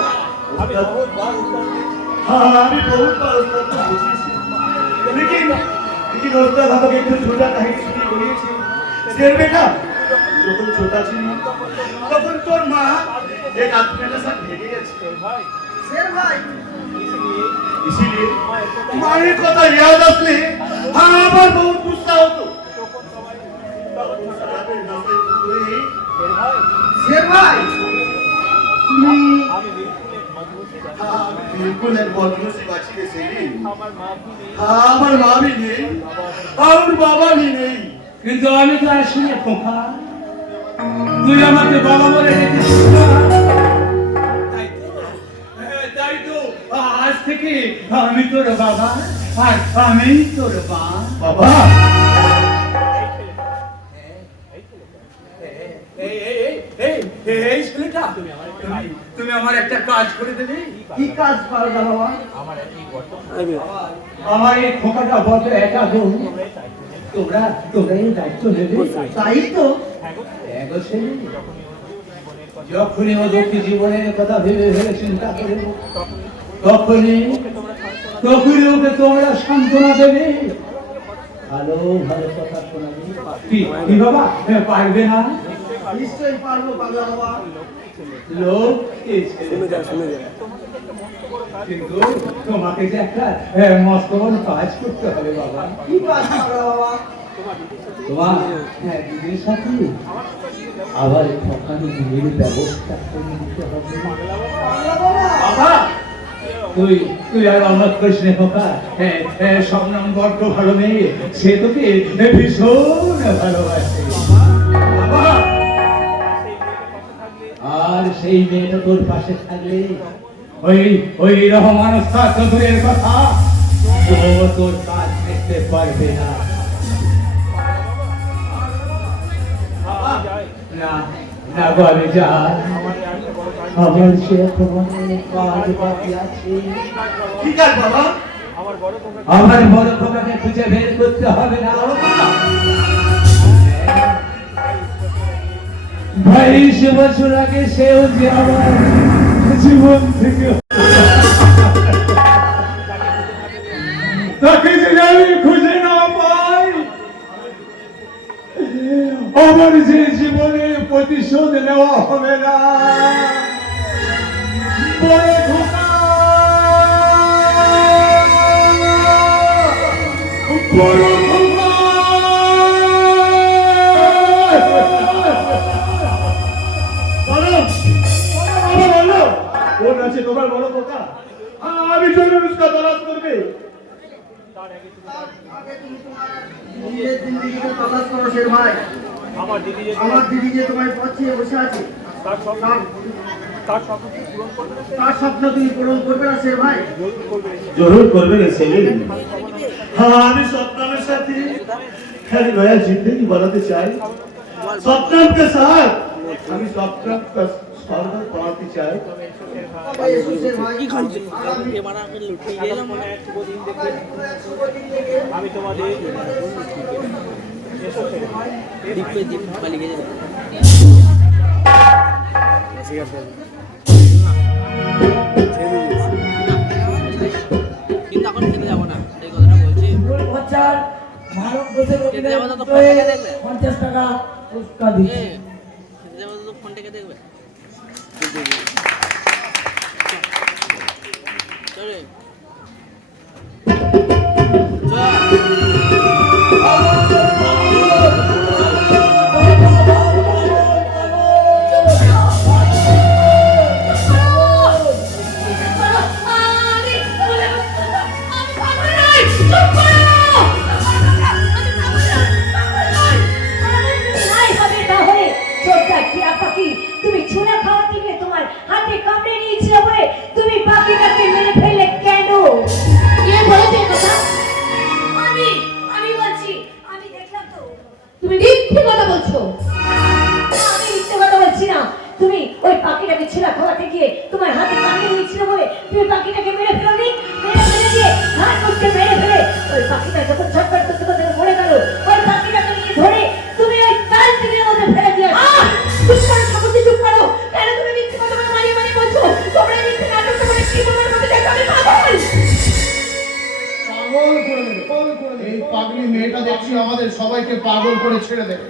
हाँ আমি बहुत बार उस्ताद को पूछी लेकिन उस्ताद আমাকে একটু ছোটা কাহিনী শুনিয়ে বলেছে शेर बेटा যখন ছোটা ছিল তখন তোর মা এক আত্মীয়তার সাথে ভেগে গেছে শেখ ভাই इसीलिए मारे কথা याद আসলে আমার बहुत गुस्सा হতো তখন সারাদিন নজরে ঘুরে শেখ ভাই हाँ बिल्कुल एक बदलू सी बात है सेलिम हाँ हमारे माँ भी नहीं और बाबा भी नहीं কিন্তু আমি তো আসিনি খোকা, তুই আমাকে বাবা বলে ডেকেছিস না? তাই তো আজ থেকে আমি তোর বাবা আর আমি তোর মা। बाबा এই ছেলেটা তুমি আমার একটা কাজ করে দেবে? কি কাজ পারো না বাবা? আমার এই খোকাটা বড় একা বোন, তোমরা এই দায়িত্ব নেবে? তাই তো এগো ছেলে, যখনই ও দুঃখী জীবনের কথা ভেবে ভেবে চিন্তা করে তখনই ওকে তোমরা সান্ত্বনা দেবে, ভালো ভালো কথা শোনাবে। কি বাবা পারবে না? নিশ্চয়ই পারবো পাগলা বাবা। লোক কিন্তু তোমাকে যে একটা মস্ত বড় কাজ করতে হবে বাবা। কি কাজ পাগলা বাবা? তোমার দিদির সাথে আবার ঠকানো বিয়ের ব্যবস্থা করে দিতে হবে। পাগলা বাবা বাবা তুই আর আমার কৃষ্ণে খোকা, স্বপ্নম বড্ড ভালো মেয়ে, সে তোকে ভীষণ ভালোবাসে বাবা। আর সেই মেয়েটা তোর পাশে থাকলে ওই ওই রহমানস্থা চতুরের কথা ও তোর কাজ দেখতে পারবে না। না না গো আমি যাই, আমার সে তোমার কাজ বাকি আছে। ঠিক আছে বাবা। আমার বড় খোকাকে খুঁজে বের করতে হবে না। ভাই 20 বছর আগে সেও যে আমার জীবন থেকে তাকে যদি আমি খুঁজে না পাই, আমার যে জীবনের প্রতিশোধ নেওয়া হবে না। বড় খোকা, বড় খোকা। কোন আছে তোমার বড় খোকা? আমি চলে उसका तलाश করবে। আগে তুমি তোমার নিজের জিন্দেগিকে তলাশ করো শের ভাই। আমার দিদি যে তোমায় পথিয়ে বসে আছে, তার স্বপ্ন তুমি পূরণ করবে না শের ভাই? जरूर করবে না সেলিম। हाँ আমি सपनम साथी खाली नया जिंदगी बनाते चाहे। सपनम के साथ আমি सपनम का स्वर्ग पाते चाहे। তবে এসো শের ভাই, আমি তোমাদের কিন্তু এখন খেতে যাবো না, এই কথাটা বলছি। খরচার ভারত বসে খেতে যাবো তো ফোন থেকে দেখবে। 50 টাকা পুরস্কার দিচ্ছে। খেতে যাবো তো ফোন থেকে দেখবে। চলে তুমি ছোলা খাওয়ার থেকে তোমার হাতে কামড়ে নিয়েছিল বলে তুমি পাখিটাকে মেরে ফেললে কেন? কে বলেছে কথা? আমি বলছি, আমি দেখলাম তো। তুমি মিথ্যে কথা বলছো। আমি মিথ্যে কথা বলছি না। তুমি ওই পাখিটাকে ছোলা খাওয়াতে গিয়ে তোমার হাতে কামড়ে নিয়েছিল বলে তুমি পাখিটাকে মেরে ফেলোনি? মেরে ফেলে দিয়ে হাত মুখে মেরে ফেলে ওই পাখিটা যখন ছটফট করতে করতে মরে গেল, ওই পাখিটাকে নিয়ে ধরে তুমি ওই কাল থেকে মধ্যে ফেলে দিয়ে চুপ করো ঠাকুরজি, চুপ করো। কেন তুমি মিথ্যে কথা বলে মারিয়ে মারিয়ে বলছো? তোমরা মিথ্যে নাটকটা করে কি বলার মধ্যে দেখো আমি পাগল। পাগল করে দেবে, পাগল করে দেবে। এই পাগলি মেয়েটা দেখছি আমাদের সবাইকে পাগল করে ছেড়ে দেবে।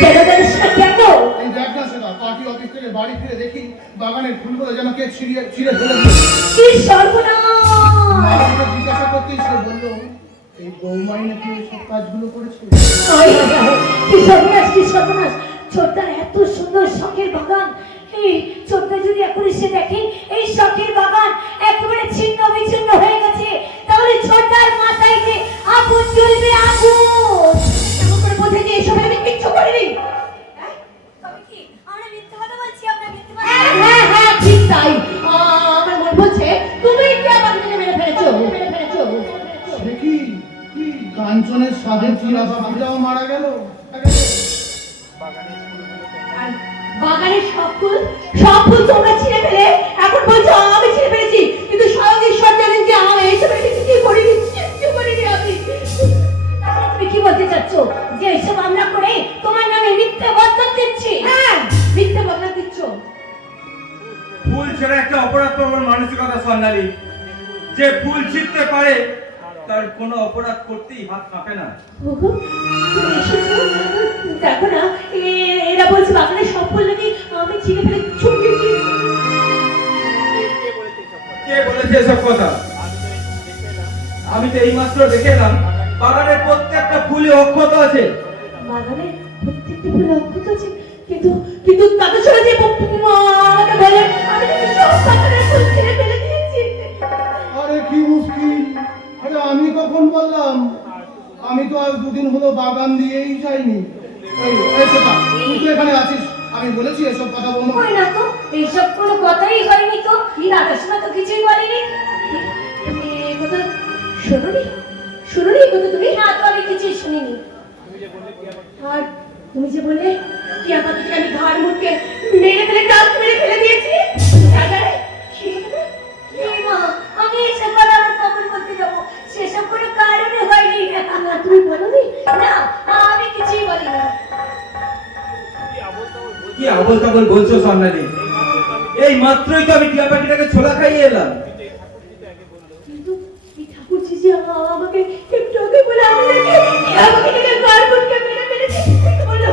কেন জানিস না কেন? এই দেখ না সেটা, পার্টি অফিস থেকে বাড়ি ফিরে দেখি বাগানের ফুলগুলো যেন কে ছিঁড়ে ফেলে দিয়েছে। কি সর্বনাশ! মাকে জিজ্ঞাসা করতেই সে বললো এই বৌমাই নাকি ওই সব কাজগুলো করেছে। কি সর্বনাশ, কি সর্বনাশ! ছোট্টার এত সুন্দর শখের বাগান, এই ছোট্টা যদি এখন এসে দেখে এই শখের বাগান একেবারে ছিন্ন বিচ্ছিন্ন হয়ে গেছে, তাহলে ছোট্টার মাথায় যে আগুন জ্বলবে, আগুন! কেমন করে বোঝে যে এসব আমি কিচ্ছু করিনি? হ্যাঁ, ঠিক তাই। আমার মন বলছে তুমি কি আমার দিকে মেরে ফেলেছো। সে কি কাঞ্চনের সাধের চিরা বাবুটাও মারা গেল। আর বাগানের সব ফুল তোমরা ছিঁড়ে ফেলে এখন বলছো আমি ছিঁড়ে ফেলেছি, কিন্তু স্বয়ং ঈশ্বর জানেন যে আমি এইসব কিছু করিনি, কিচ্ছু করিনি আমি। তুমি কি বলতে চাচ্ছ যে এসব আমরা করে তোমার নামে মিথ্যে বদনাম দিচ্ছি? হ্যাঁ, মিথ্যে বদনাম দিচ্ছ। ফুল ছেড়ে একটা অপরাধ প্রবণ মানসিকতা সন্ন্যালী। যে ফুল ছিঁড়তে পারে তার কোনো অপরাধ করতেই হাত কাঁপে না। ওগো, তুমি এসেছো? দেখো না, এরা বলছে বাগানের সব ফুল নাকি আমি ছিঁড়ে ফেলে ছুঁড়ে দিয়েছি। কে বলেছে এসব কথা? আমি তো এইমাত্র দেখে এলাম বাগানের প্রত্যেকটা ফুলই অক্ষত আছে। বাগানের প্রত্যেকটা ফুল অক্ষত আছে, কিন্তু তাদের সঙ্গে যে আমাকে বলে আমি নাকি সব বাগানের ফুল ছিঁড়ে ফেলে দিয়েছি। আরে কি মুশকিল! আরে আমি কখন বললাম? আমি তো আজ দুদিন হলো বাগান দিয়েই যাইনি। এই সেটা তুই তো এখানে আছিস, আমি বলেছি এসব কথা বলবো হয় না তো, এইসব কোনো কথাই হয়নি তো, দাদা শোনা তো কিছুই বলেনি। শুনুনি এই কথা তুমি? না তো, আমি কিছুই শুনিনি। আর তুমি যে বললে কি আপাতত আমি ঘাড় মুটকে মেরে ফেলে ডাক মেরে ফেলে দিয়েছি, আমি এসব কথা আমার কখন বলতে যাবো? সেসব কোনো কারণে হয়নি। না তুমি বলোনি? না, আমি কিছুই বলিনি। কি আবল তাবল বলছো সামনাদি? এই মাত্রই তো আমি টিয়া পাখিটাকে ছোলা খাইয়ে এলাম। কিন্তু এই ঠাকুরজি যে আমাকে একটু আগে বলে আমাকে ঘাড় মুটকে মেরে ফেলেছে, বলো।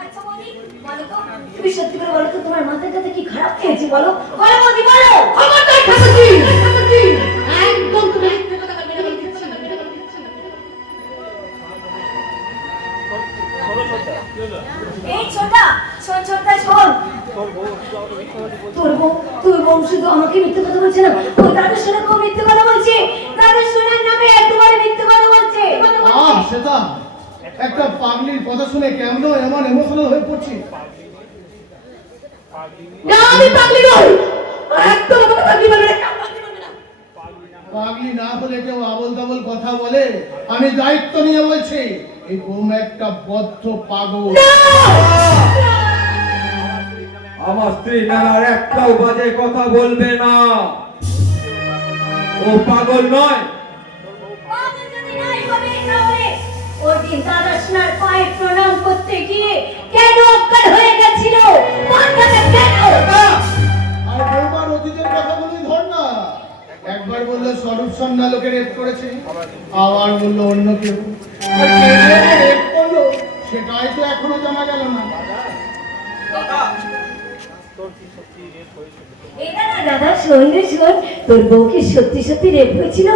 আচ্ছা বৌদি, বলো তো, তুমি সত্যি করে বলো তো, তোমার মাথাটাতে কি খারাপ খেয়েছে? বলো বলো বৌদি, বলো। খবরদার ঠাকুরজি, ঠাকুরজি, একদম তুমি মিথ্যে কথা বলবে না, এই ছোটা, শোন ছোটা, শোন। তোর বউ শুধু আমাকে মিথ্যে কথা বলছে না, ও দাদু সোনাকেও মিথ্যে কথা বলছে। দাদু সোনার নামে একবার মিথ্যে কথা বলছে। সেটা একটা পাগলির কথা শুনে কেমন এমন ইমোশনাল হয়ে পড়ছি। না, আমি পাগলি নই, একদম আমাকে পাগলি বলবে না। পাগলি না হলে কেউ আবল তাবল কথা বলে? আমি দায়িত্ব নিয়ে বলছি, এই বোম একটা বদ্ধ পাগল। আমার স্ত্রী নানার একটাও বাজে কথা বলবে না। ও পাগল নয়। পাগল যদি নাই হবে তাহলে ওই দিন দাদা সোনার পায়ে প্রণাম করতে গিয়ে কেন অজ্ঞান হয়ে গেছিল? মাথাটা কেন? আর বৌমার অতীতের কথা বলি ধর না। একবার বললো স্বরূপ সন্ধ্যা লোকে রেপ করেছে, আবার বললো অন্য কেউ। আর কে যে রেপ করলো সেটাই তো এখনো জানা গেল না। এটা না দাদা, শোন রে শোন, তোর বউকে সত্যি সত্যি রেপ হয়েছিল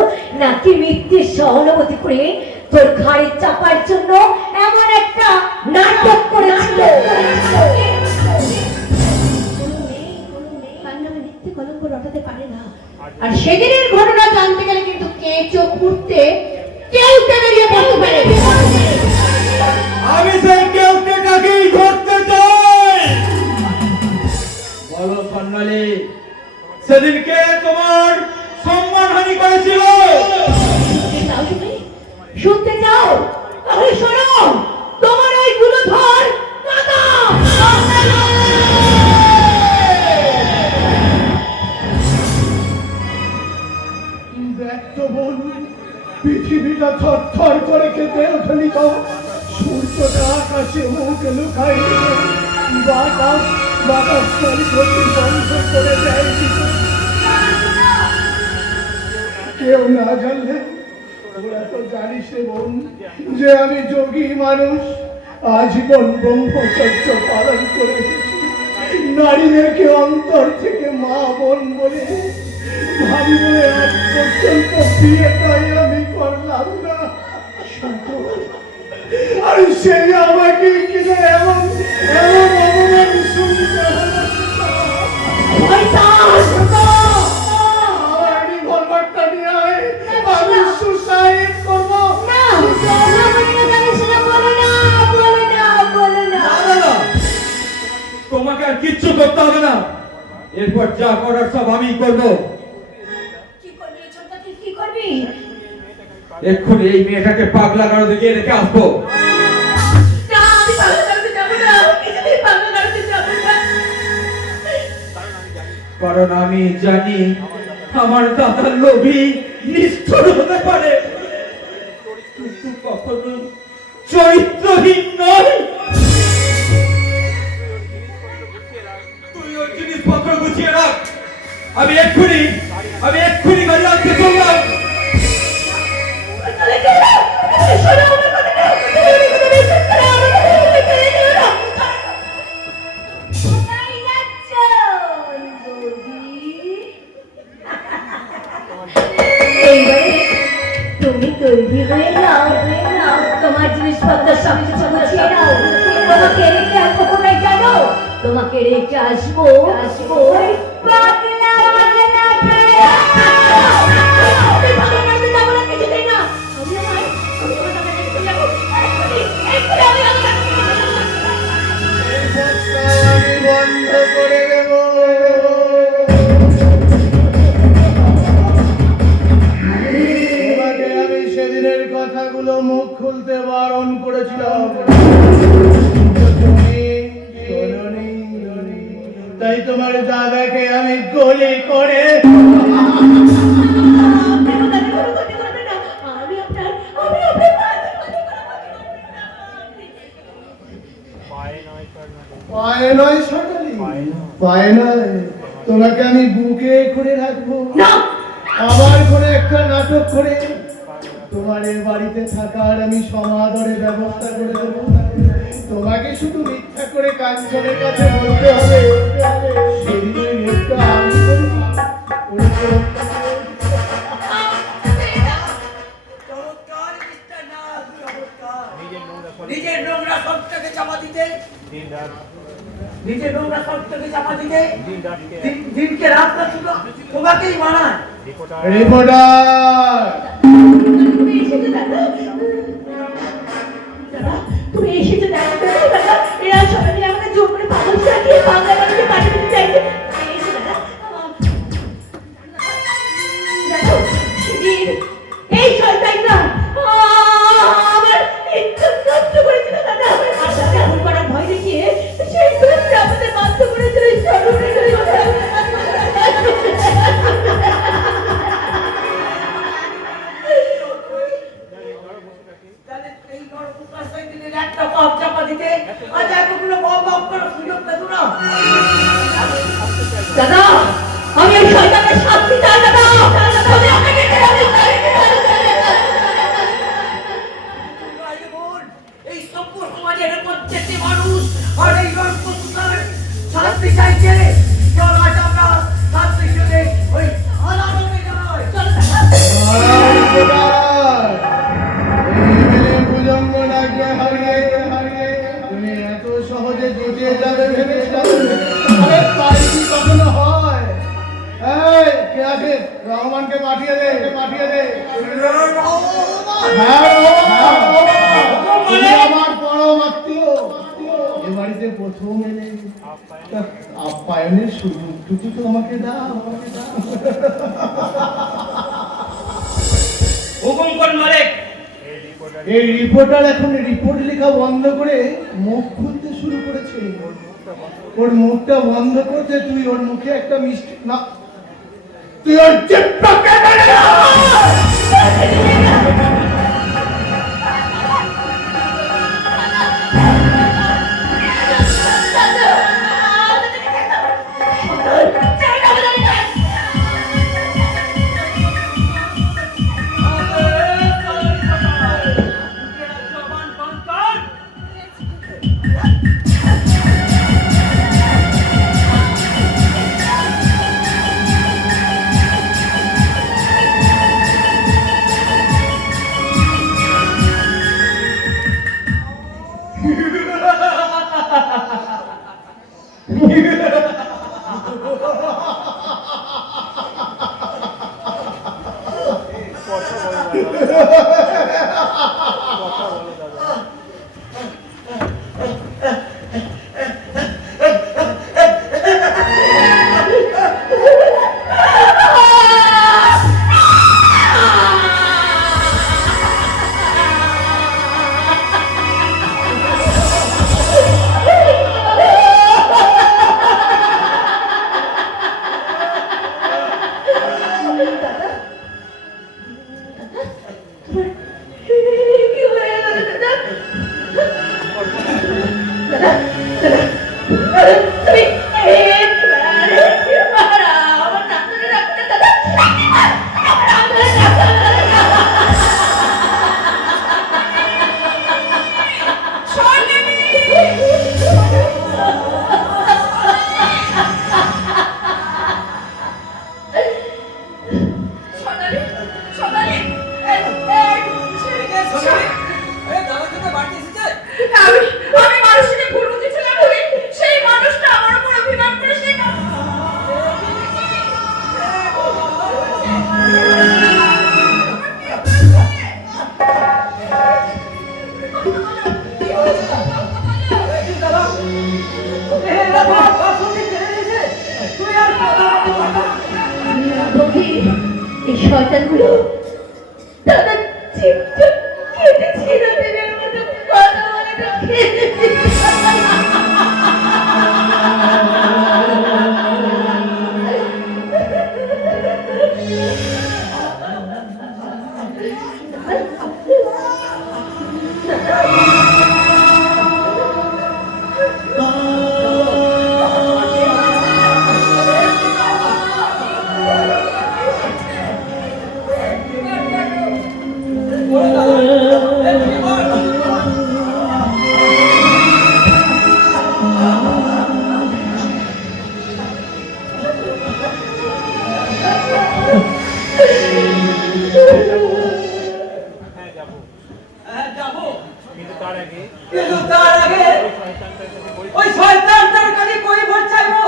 নাকি মিথ্যে সহানুভূতি করে তোর ঘাড়ে চাপার জন্য এমন একটা নাটক করেছিল? মিথ্যে কলঙ্ক রটাতে পারে না। আর সেদিনের ঘটনা জানতে গেলে কিন্তু কে চোখ পুড়তে কেউ বেরিয়ে পড়তে পারে। আমি সেই কেউটাকেই ধরতে চাই। বলো সন্ন্যালী, সেদিনকে তোমার সম্মানহানি করেছিল? শুনতে চাও? তাহলে শোনো, তোমার ওই গুলোধর দাদা দেখ তো বোন, পৃথিবীটা থরথর করে কেঁপে ওঠেনি তো? সূর্যটা আকাশে মুখ লুকাই, বাতাস বাতাস গতি বন্ধ করে দেয়নি তো? কেউ না জানলে তোরা তো জানিস রে বোন যে আমি যোগী মানুষ, আজীবন ব্রহ্মচর্য পালন করে এসেছি। নারীদেরকে অন্তর থেকে মা বোন বলে ভাবি বলে আজ পর্যন্ত বিয়েটাই আমি করলাম না। আর সেই আমাকে কিনে এমন এমন অপমান শুনতে হলো। আমার রিভলভারটা নিয়ে আয়, আমি সুসাইড করবো। তোমাকে আর কিচ্ছু করতে হবে না, এরপর যা করার সব আমি করবো। কি করবি? এক্ষুনি এই মেয়েটাকে পাগলা গারদে গিয়ে রেখে আসবো। কারণ আমি জানি আমার দাদার লোভী নিষ্ঠুর হতে পারে, কিন্তু কখনো চরিত্রহীন নয়। তুই ওর জিনিসপত্র গুছিয়ে রাখ, আমি এক্ষুনি গাড়ি আনতে চললাম। তুমি তৈরি হয়ে নাও, তোমার জিনিসপত্র সব কিছু গুছিয়ে নাও। তোমাকে রেখে আসবো কোথায় জানো? তোমাকে রেখে আসবো ওই পাগলা পাগলা বন্ধ করে দেব। তোমাকে আমি সেদিনের কথাগুলো মুখ খুলতে বারণ করেছিলাম, তুমি শোনোনি। তাই তোমার দাদাকে আমি গুলি করে পায়ে নয় সকালে, পায়ে নয়, তোমাকে আমি বুকে করে রাখবো। আবার করে একটা নাটক করে তোমার এ বাড়িতে থাকার আমি সমাদরের ব্যবস্থা করে দেবো। তোমাকে শুধু মিথ্যা করে কাঞ্চনের কাছে বলতে হবে সেদিনের একটা আমি করি। চমৎকার মিস্টার নাথ, চমৎকার। নিজের নোংরা সবটাকে চাপা দিতে, নিজের নোংরা সবটাকে চাপা দিতে দিনকে রাত না শুধু তোমাকেই মানায়। রিপোর্টার, তুমি এসেছো দাদা, তুমি এসেছো দাদা, এরা সবাই মিলে আমাকে জোর করে পাগল চালিয়ে বাংলা গানকে পাঠিয়ে দিতে চাইছে। এসো দাদা, দাদা, সেদিন এই শয়তানরা আমার ইজ্জত নষ্ট করেছিল দাদা। আমার মাথাতে আগুন করার ভয় দেখিয়ে সেই দোষটা আমাদের বাধ্য করেছিল এই সর্বনাশ। এই গর্ভকার শয়তানের একটা পাপ চাপা দিতে আজ এতগুলো বক করার সুযোগ পেত না। দাদা, আমি এই শয়তানের শাস্তি চাই দাদা। আমি আপনাকে এই সভ্য সমাজের প্রত্যেকটি মানুষ আর এই গর্ভকার শাস্তি চাইছে। চল আজ আমরা শাস্তি হিসেবে ওই আদালতে যাই। চলো তুমি এত সহজে জুটে যাবে ভেবেছিলাম? আরে তাই কি কখনো হয়? এই কে আছে? রহমানকে পাঠিয়ে দে, পাঠিয়ে দে। তুমি আমার পরম আত্মীয়, এ বাড়িতে প্রথম এলে আপ্যায়নের সুযোগটুকু তো আমাকে দাও। হুকুম কোন মালিক? এই রিপোর্টার এখন রিপোর্ট লেখা বন্ধ করে মুখ খুলতে শুরু করেছে। ওর মুখটা বন্ধ করতে তুই ওর মুখে একটা মিষ্টি না, তুই ওর জিহ্বা কেটে দে। আমি মানুষকে ভুল বুঝেছিলাম বলে সেই মানুষটা আমার উপর কথাগুলো দাদা চিপটা কেটে ছিঁড়ে দেবের মতো কথা বলে তো খেতে হ্যাঁ যাবো, হ্যাঁ যাবো, কিন্তু তার আগে কিন্তু তার আগে ওই শয়তানটার সাথে বই ওই শয়তানটার কাছে পরিবার চাইবো।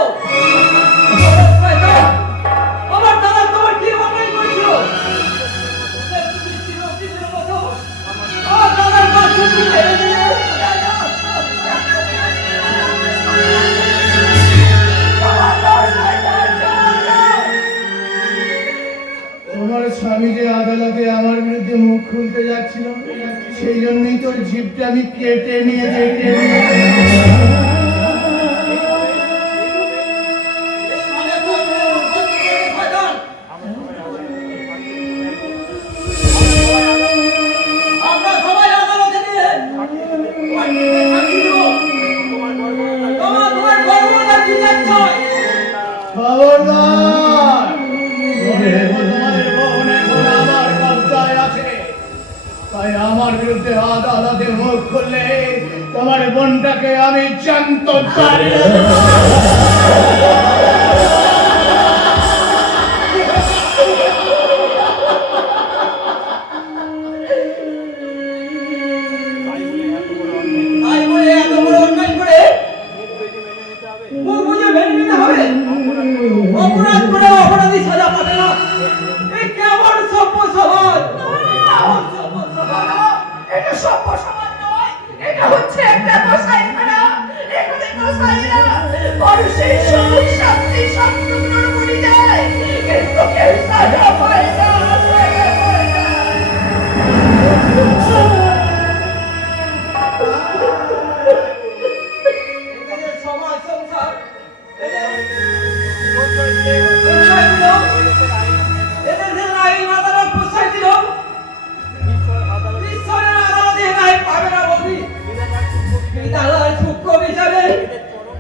আমার দাদা তোমার কি অন্যায় করেছিল? তুমি চিরদিনের মতো আমার দাদার গা ছুটি ফেলে দিলে। তোমার স্বামী যে আদালতে আমার বিরুদ্ধে মুখ খুলতে যাচ্ছিল, সেই জন্যই তোর জিভটা আমি কেটে নিয়ে যেতে আমরা সবাই আদালতে গিয়ে সাক্ষী দেব। তোমার গর্বটা কি চাই? খবরদার! তোমাদের বোন এখন আমার কবজায় আছে, তাই আমার বিরুদ্ধে আদালতে মুখ খুললে তোমার বোনটাকে আমি জ্যান্ত তাড়িয়ে দেব। তাই বলে এত বড় অন্যায় করে মুখ বুঝে মেনে নিতে হবে? অপরাধ করে অপরাধী সাজা পাবে না। এই কেমন সভ্য সমাজ! কেমন সভ্য সমাজ! এটা সভ্য সমাজ নয়, এটা হচ্ছে একটা কসাইখানা। এখানে কসাইরা মানুষের সব শাস্তি সবটুকুর মরে যায়, কিন্তু কেউ সাজা পায় না, সাজা পায় না। এদের সমাজ সংসার, এদের আইন আদালত প্রশ্রয় দিল। ঈশ্বরের আদালতে নাই পাবে না বলি। বিধাতার সূক্ষ্ম বিচারে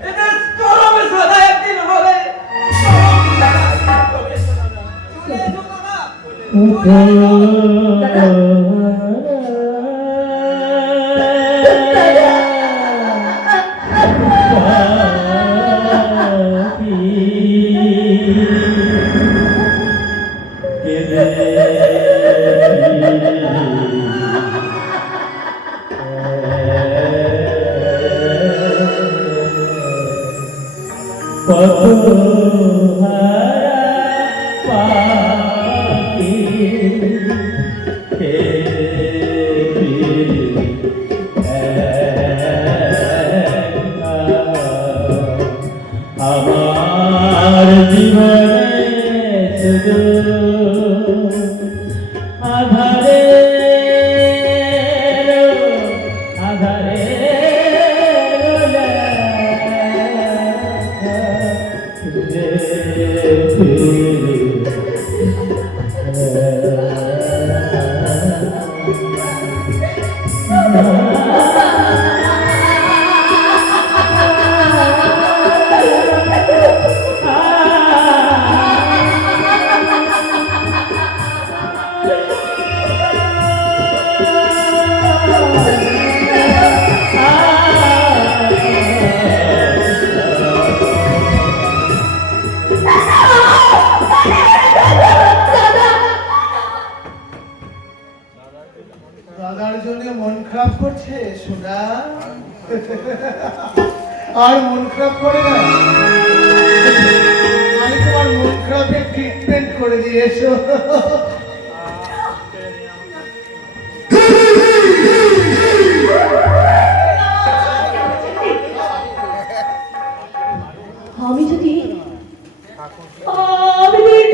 এদের চরম সাজা একদিন হবে। চরম সাজা হবে। চলে এসো দাদা, চলে এসো। আমার জীবনে শুধু আধারে আধারে দাদার জন্য মন খারাপ করছে সোনা? আর মন খারাপ করে না, আমি তোমার মন খারাপের ট্রিটমেন্ট করে দিয়েছো। আমি যদি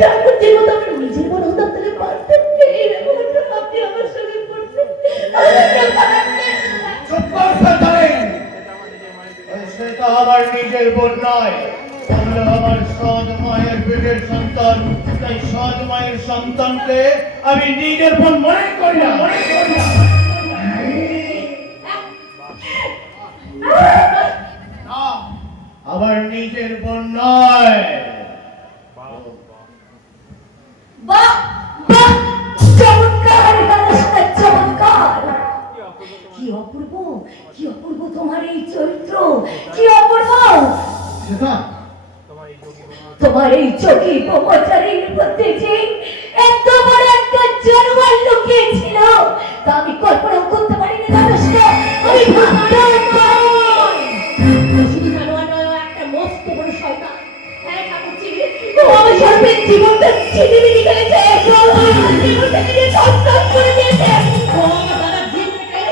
ঠাকুর যে মতো আমার নিজের বড় হতাম তাহলে নিজের বোন নয়, তোমরা আমার সৎ মায়ের পেটের সন্তান। তাই সৎ মায়ের সন্তানকে আমি নিজের বোন মনে করি না, মনে করি না। না, আবার নিজের বোন নয়। বাহ বাহ, চমৎকার মানুষটা, চমৎকার। কি অপূর্ব, কি অপূর্ব তোমার এই চরিত্র, কি অপূর্ব সেটা তোমার এই চোখে ব্রহ্মচারীর মধ্যে যে এত বড় একটা জানোয়ার লুকিয়েছিল তা আমি কল্পনা করতে পারিনি। জানোস তো, আমি ভাবতেও পারিনি। শুধু জানোয়ার নয়, একটা মস্ত বড় শয়তান। হ্যাঁ ঠাকুরজি, ও আমার সর্বের জীবনটা ছিনিমিনি খেলেছে, আমার জীবনটা নিজে সন্ত্রাস করে দিয়েছে। ও আমার দাদার জীবনকে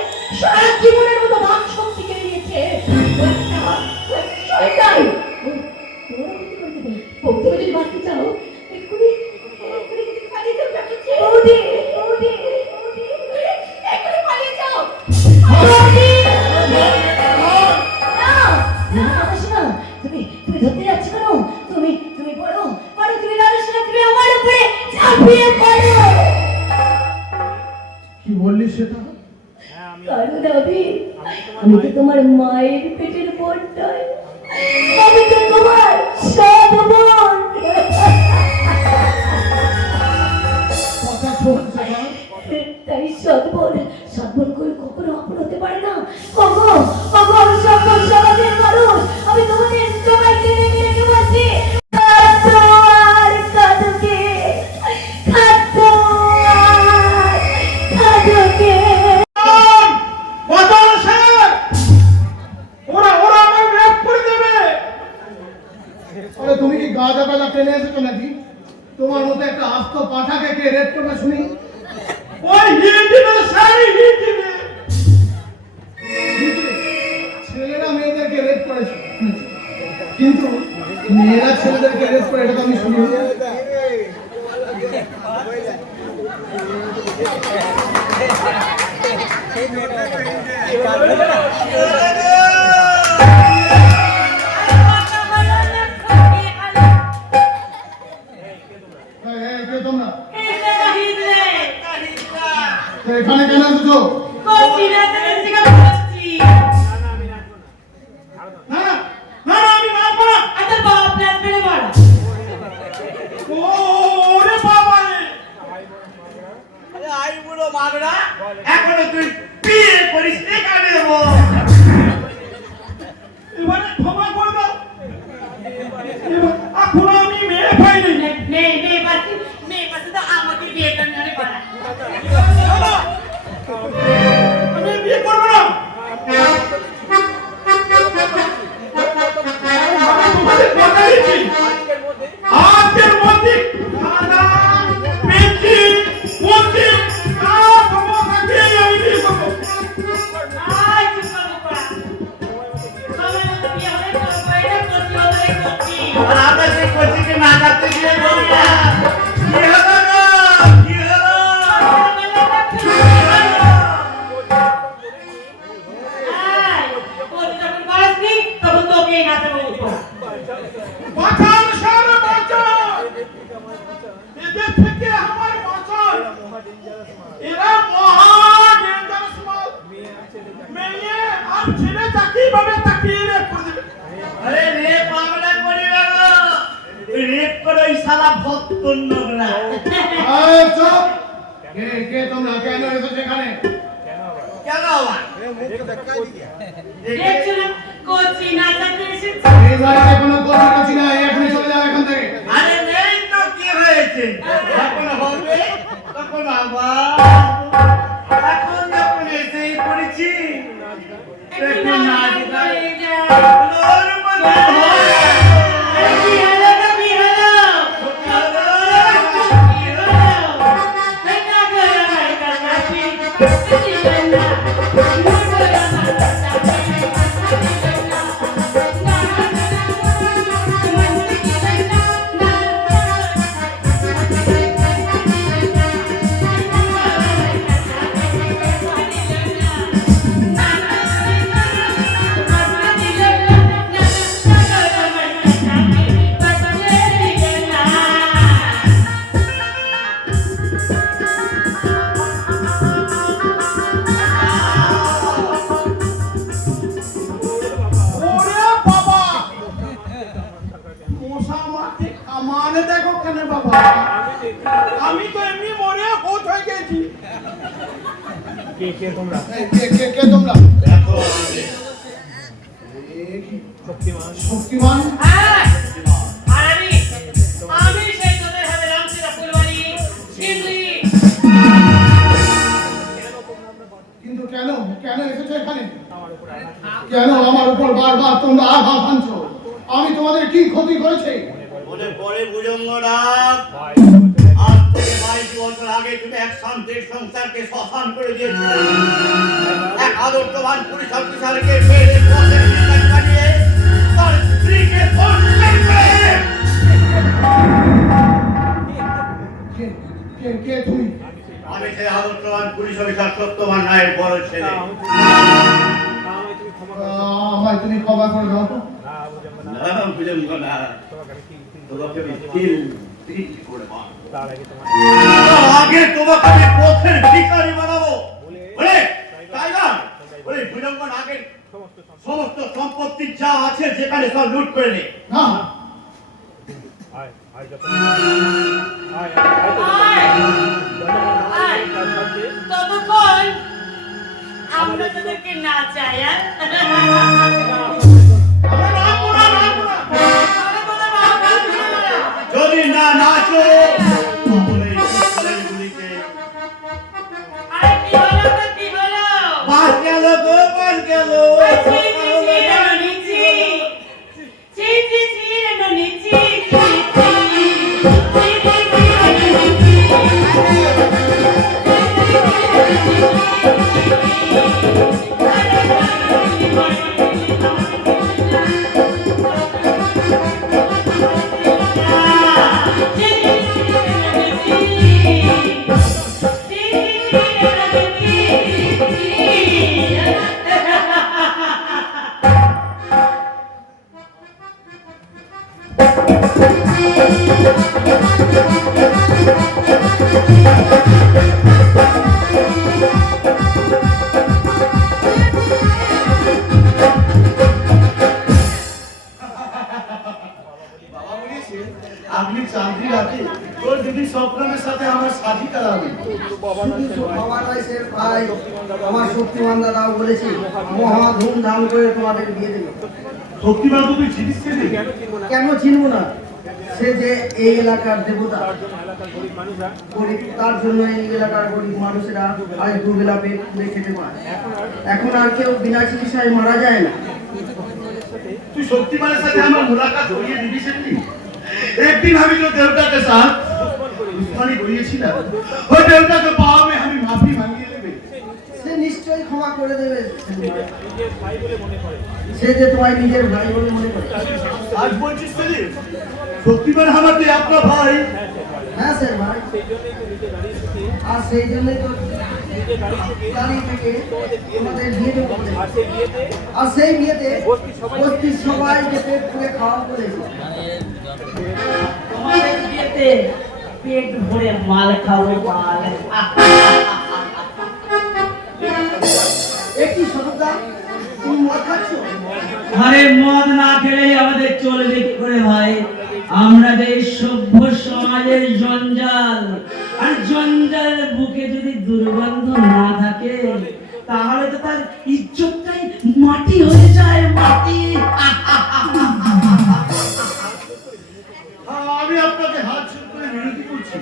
সারা জীবনের মতো বাক শক্তি কেড়ে নিয়েছে। ও একটা শয়তান। তুমি যদি বাঁচতে চাও, এক্ষুনি পালিয়ে যাও ঠাকুরজি। বৌদি, বৌদি, বৌদি, এক্ষুনি পালিয়ে যাও। বৌদি, না, না, শোনো, তুমি ধরতে যাচ্ছ কেন? তুমি পড়ো, পড়ো, তুমি রাজেশ্বর, তুমি আমার উপরে ঝাঁপিয়ে পড়ো। কি বললি সেটা? কারণ আমি তো তোমার মায়ের পেটের বোন নয়, আমি তো তোমার সৎ বোন। কথা শোন সেটা। তাই সৎ বোন করে কখনো আপন হতে পারে না। ওগো, ওগো, আমি সকল সমাজের মানুষ, আমি তোমাদের সবাইকে রেখে রেখে বলছি, খাদ্য আর খাদ্যকে, খাদ্য আর খাদ্যকে। বাদল স্যার, ওরা আমাকে রেপ করে দেবে। আরে তুমি কি গাঁজা টাজা টেনে এসেছো নাকি? তোমার মতো একটা আস্ত পাঠাকে কে রেপ করবে শুনি? ওই হিন্দিতে স্যার, হিন্দিতে ছেলেরা মেয়েদেরকে রেপ করেছে, কিন্তু মেয়েরা ছেলেদেরকে রেপ করে এটা তো আমি শুনি। কে তোমরা? তো এখানে কেন এসেছো? না না না, আমি মারবো না। ওরে বাবা রে, আরে আই বুড়ো মাগড়া, এখনো তুই বিয়ে করিস নি, কাটে দেবো। এবারে ক্ষমা করে দাও। এখন আমি মেয়ে পাইনি। আমি বিয়ে করবো না। তোমাদের কথা দিচ্ছি, আজকের মধ্যে খানা, পেঁচি, মন্দির, তোমাকে আমি বিয়ে করবো। আর আমরা যে কোচিকে না কাটতে গিয়ে বলবো, কি হলো গো? কি হলো? বাঁচান স্যার, বাঁচান। এদের থেকে আমার বাঁচান। এরা মহা ডেঞ্জারাস মাল। মেয়ে আর ছেলে তাকিয়ে ভাবে তাকিয়ে রেপ করে দেবে। আরে রেপ আমরা করি না গো, রেপ করে ওই শালা ভক্ত নোংরা। এই চুপ! কে তোমরা কেন এসেছো এখানে? কেন আবার? এই বাড়িতে কোনো কচি নাই, এখনই চলে যাও এখান থেকে। আরে নেই তো কি হয়েছে? যখন হবে তখন আবার, এখন যখন এসেই পড়েছি একটু না দিতাম ওর মতো সামনে দেখো কেন বাবা? আমি তো এমনি মনে বোধ হয়ে গেছি। কে তোমরা? কে তোমরা? দেখো আমাদের শক্তিমান। শক্তিমান? হ্যাঁ, আর আমি সেই তোদের হাতে রামসিরা ফুলবাড়ি শিমলি। কিন্তু কেন এসেছো এখানে? কেন আমার উপর বারবার তোমরা আঘাত হানছো? আমি তোমাদের কি ক্ষতি করেছি? বলে পরে ভুজঙ্গ ডাক। আজ থেকে 22 বছর আগে তুমি এক শান্তির সংসারকে শ্মশান করে দিয়েছিলে। এক আদর্শবান পুলিশ অফিসারকে মেরে পথের বিস্তার কাটিয়ে তার স্ত্রীকে ধর্ষণ করে। কে তুমি? আমি সেই আদর্শবান পুলিশ অফিসার সত্যবান রায়ের বড় ছেলে। আমায় তুমি ক্ষমা করে দাও। না ভুজঙ্গ না, তোমাকে আমি তিল করে মারব। তার আগে তোমার আগে তোমাকে আমি পথের ভিখারি বানাবো। বলে তাই না? বলে ভুজঙ্গ আগে সমস্ত সম্পত্তি যা আছে যেখানে সব লুট করে নে। না, আয় আয় যত আয়, আয়। ততক্ষণ আমরা তোদেরকে না চাই। যদি না নাচো তাহলে এই ছেলেগুলিকে কি হলো? বাস গেল গো, বাস গেল। আপনি চাকরি রাখে তোর দিদি স্বপ্নের সাথে আমার সাথী করাবে। বাবা নয় সে ভাই, আমার শক্তিমান দাদাও বলেছি মহা ধুমধাম করে তোমাদের বিয়ে দেবে। শক্তিমান তো তুই চিনিস রে? কেন চিনবো না? সে যে এই এলাকার দেবতা, এলাকার গরিব মানুষরা গরিব, তার জন্য এই এলাকার গরিব মানুষেরা আজ দুবেলা পেট পুড়ে খেতে পায়। এখন আর কেউ বিনা চিকিৎসায় মারা যায় না। তুই शक्तिमाনের সাথে আমার मुलाकात করিয়ে দিবি সেটি। একদিন আমি जो देवता के साथ दुश्मनी করিয়েছিলাম, ওই देवता के पाँव में আমি মাফি মাঙ্গিয়ে নেবে। সে নিশ্চয়ই ক্ষমা করে দেবে। নিজের ভাই বলে মনে করে। সে যে তোমার নিজের ভাই বলে মনে করে। आज বলছিস রে শক্তিমান আমাদের আপনার ভাই। হ্যাঁ স্যার ভাই, সেই জন্যই তো নিজে দাঁড়িয়ে থেকে আর সেই জন্যই তো নিজে দাঁড়িয়ে থেকে তোমাদের বিয়ে দেবো। আর সেই বিয়েতে আর সেই বিয়েতে বস্তির সবাইকে পেট পুড়ে খাওয়া করেছে। তোমাদের বিয়েতে পেট ভরে মাল খাবো, মাল। একটি সততা, তুমি মদ খাচ্ছ? আরে মদ না খেলেই আমাদের চলবে কি করে ভাই? আমরা যে সভ্য সমাজের জঞ্জাল, আর জঞ্জাল বুকে যদি দুর্গন্ধ না থাকে তাহলে তো তার ইজ্জতটাই মাটি হয়ে যায়, মাটি। আমি আপনাকে হাত জোড় করে বিনতি করছি,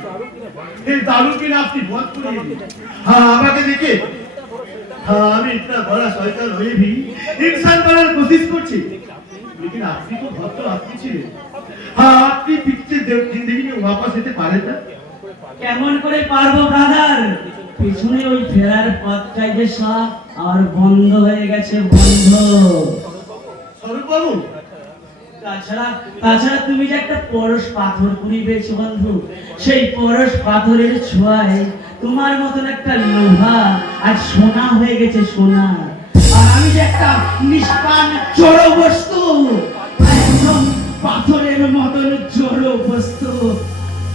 এই दारू पीना আপনি বন্ধ করিয়ে দিন। हाँ আমাকে দেখে हाँ আমি इतना बड़ा शैतान हुए भी इंसान बनाने की कोशिश করছি, लेकिन আপনি তো ভদ্র আপনি ছিলেন। हाँ আপনি পিছে जिंदगी में वापस যেতে পারেন না। কেমন করে পারবো ব্রাদার? পিছনে ওই ফেরার পথটাই যে সব আর বন্ধ হয়ে গেছে, বন্ধ। স্বরূপ বাবু, তাছাড়া তুমি যে একটা পরশ পাথর পুরি পেয়েছো বন্ধু, সেই পরশ পাথরের ছোঁয়ায় তোমার মতন একটা লোহা আর সোনা হয়ে গেছে, সোনা। আর আমি যে একটা নিষ্কান জড় বস্তু, একদম পাথরের মতন জড় বস্তু।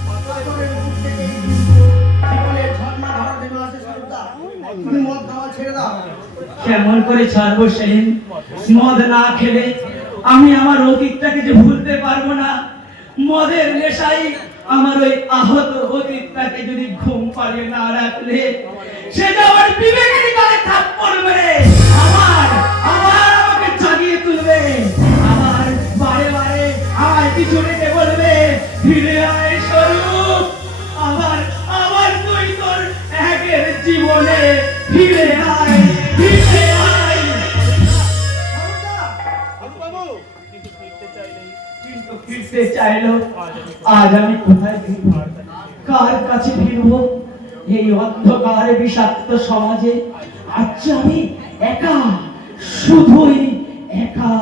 পাথরের বুক থেকে জীবনের ঝর্ণা ধারা নেমে আসে সততা। তুমি মদ খাওয়া ছেড়ে দাও। কেমন করে ছাড়বো সেদিন? মদ না খেলে আমি আমার অতীতটাকে যে ভুলতে পারবো না, মদের নেশায় আমার ওই আহত অতীতটাকে যদি ঘুম পাড়িয়ে না রাখলে সে যে আমার বিবেকের গালে থাপ্পড় মেরে আমাকে জাগিয়ে তুলবে, আবার বারে বারে আমার পিছু ডেকে বলবে ফিরে আয় স্বরূপ, আবার তুই তোর একের জীবনে ফিরে আয়, ফিরে আয়। কিন্তু ফিরতে চাইলো আজ আমি কোথায় ফিরব, কার কাছে ফিরব? এই অন্ধকারে বিষাক্ত সমাজে আজ আমি একা, শুধুই একা।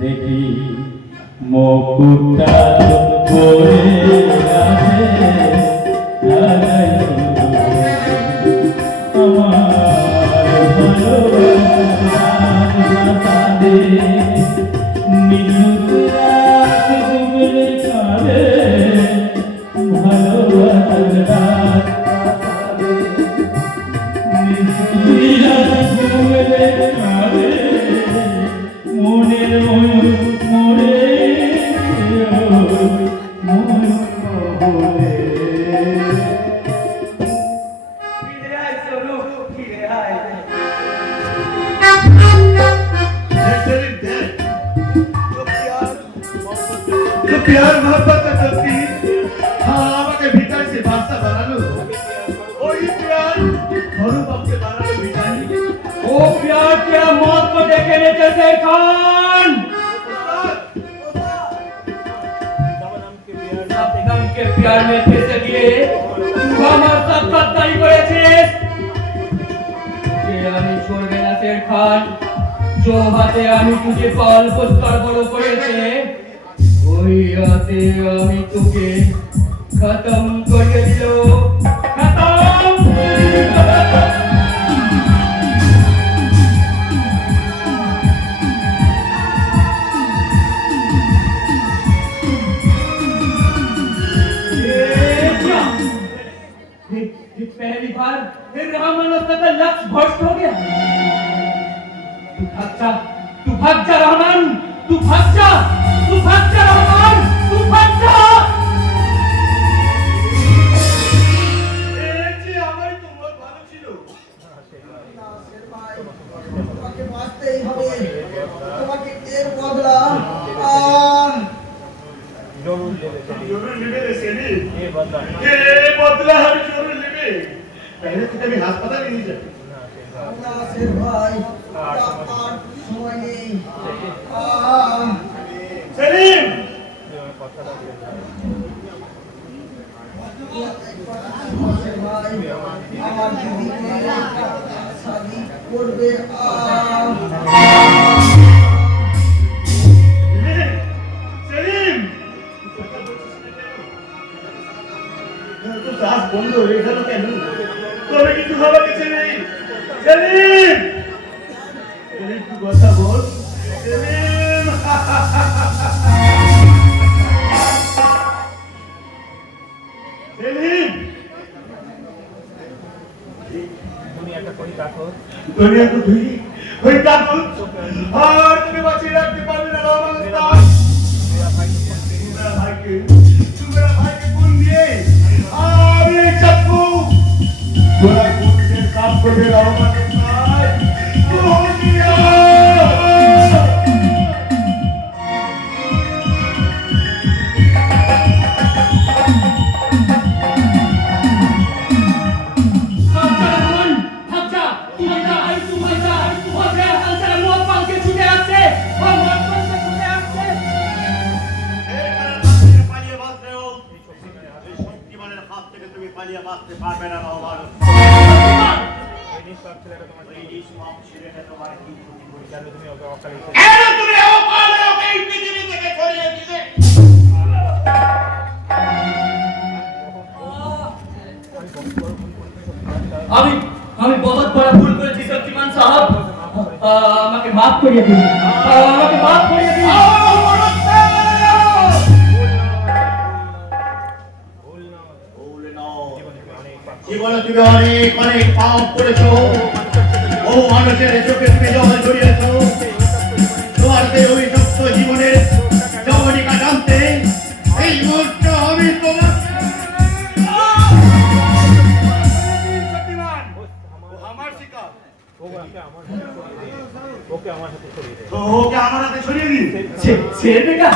দেখি মুকুটা পরে আছে আমার ভালোবাসা দে নিজুরা ঘুমলে কাঁদে ভালোবাসা নিজুরা ঘুমলে কাঁদে মনের মরে ফিরে আয় স্বরূপ, ফিরে আয়। जो प्यार मोहब्बत का करती हवा के भीतर से वास्ता बना लो, वही प्यार स्वरूप आपके बना लो भीतर। ओ प्यार क्या मौत को देखे ले चलते खान, गम के प्यार में फंसे गए तू আমার সব গদ্দারি করেছিস, যে আমি छोड़বে না शेर खान, जो হাতে আমি तुझे पाल पोस कर बड़ो করেছে ওই হাতে আমি তোকে খতম করে দিল, খতম। पहली बार फिर रहमान का लक्ष्य भ्रष्ट हो गया। तू भाग जा रहमान, तू भाग जा रहमान, तू भाग जा। যে আমার তোমার ভালো ছিল, তোমাকে বাঁচতেই হবে, তোমাকে এর বদলা जरूर लेवे रे सेनी, ये बदला हम जरूर लेवे। पहले तो कभी अस्पताल नहीं जाते। না শের ভাই, আর সময় নেই। সেলিম, শের ভাই, আমার দিদিকে শাদি করবে। সেলিম, তো শ্বাস বন্ধ হয়ে গেল কেন? তবে কিন্তু ভাবা কিছু নেই। সেলিম, একটু কথা বল। সেলিম, সেলিম, দুনিয়াটা করি কাঠো, দুনিয়া তো ধুই ওই কাকু আর তুমি বাঁচিয়ে রাখতে পারবে না রহমান উস্তাদ। मेरा भाई के खून दिए और ये चप्पू पूरा खून से साफ कर दे रहा পালিয়ে বাঁচতে পারবে না রহমান। এই নিষ্পাপ ছেলেটা তোমার এই নিষ্পাপ ছেলেটা তোমার কি ক্ষতি করেছে? কেন তুমি ওকে অকালে কেন তুমি অকালে ওকে এই পৃথিবী থেকে সরিয়ে দিলে? করিয়ে দিন, আমাকে মাফ করিয়ে দিন। জীবনে তুমি অনেক অনেক পাপ করেছো, বহু মানুষের চোখে তুমি জল জড়িয়েছ। তোমার সেই অভিশপ্ত জীবনের জবনিকা জানতে এই মুহূর্তে আমি তোমার আমার শিকার। ওকে আমার সাথে সরিয়ে দে। তো ওকে আমার হাতে ছড়িয়ে দিন। ছেড়ে বেটা,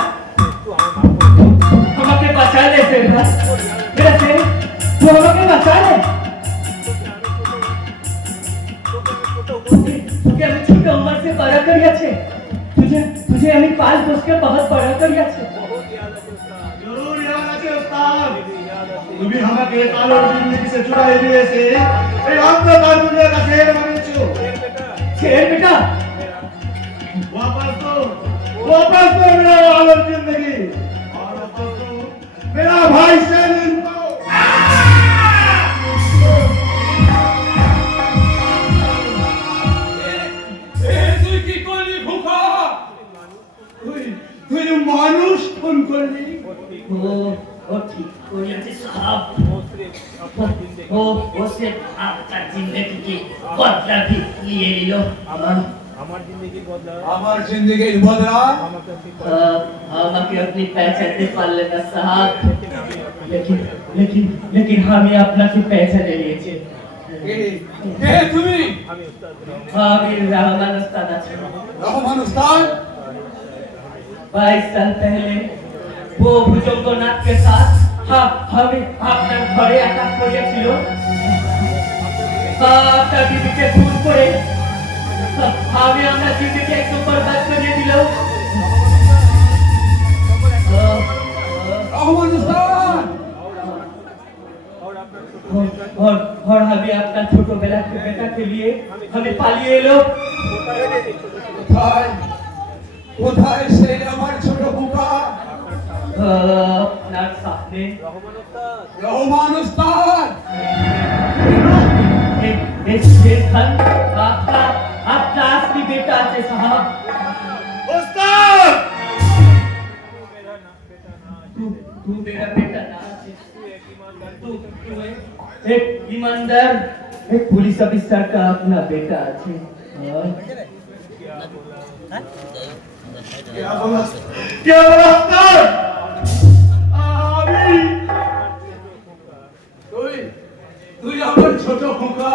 আমাকে বাঁচা ले बेटा, मेरा शेर, तू আমাকে বাঁচা ले। तुझे अभी छोटे उम्र से बड़ा करियाছে, तुझे আমি पाल पोस के बहुत बड़ा करियाছে। जरूर याद আছে उस्ताद, তুমি আমাকে কালো জিন্দেগি से छुड़ाए दिए से এই অন্ধকার দুনিয়া का शेर বানিয়েছো। शेर बेटा, वापस दो मेरा कालो जिंदगी और वापस दो मेरा भाई सेलिम को। তুই কি করলি খোকা? তুই মানুষ খুন করলি? वो ठीक हो जाते साहब, वो सिर्फ आपका जिंदगी की बदला भी लिए लो। আমার জিন্দেগির বদলা আমার জিন্দেগির বদলা আমাকে আপনি পहचानते পারলেন না সাহেব, लेकिन हम আপনাকে पहचाने নিয়েছে। কে তুমি? আমি রহমান উস্তাদ আছি। রহমান উস্তাদ? 22 साल पहले वो भुजंगनाथ के साथ हमें আপনার ঘরে অ্যাটাক করেছিল। আপনার বিবিকে খুন করে আমি আমরা জীবিকে একটু বরবাদ করে দিল। রহমান উস্তাদ और हमें अपना छोटो बेटा के लिए हमें पालिए लो। কোথায় কোথায় সেই আমার ছোট খোকা? আপনার সামনে রহমান উস্তাদ देखन आपका असली बेटा है साहब। उस्ताद तू मेरा बेटा ना है, तू एक ईमानदार एक पुलिस ऑफिसर का अपना बेटा है। क्या बोला उस्ताद? আমি তুই আমার ছোট খোকা।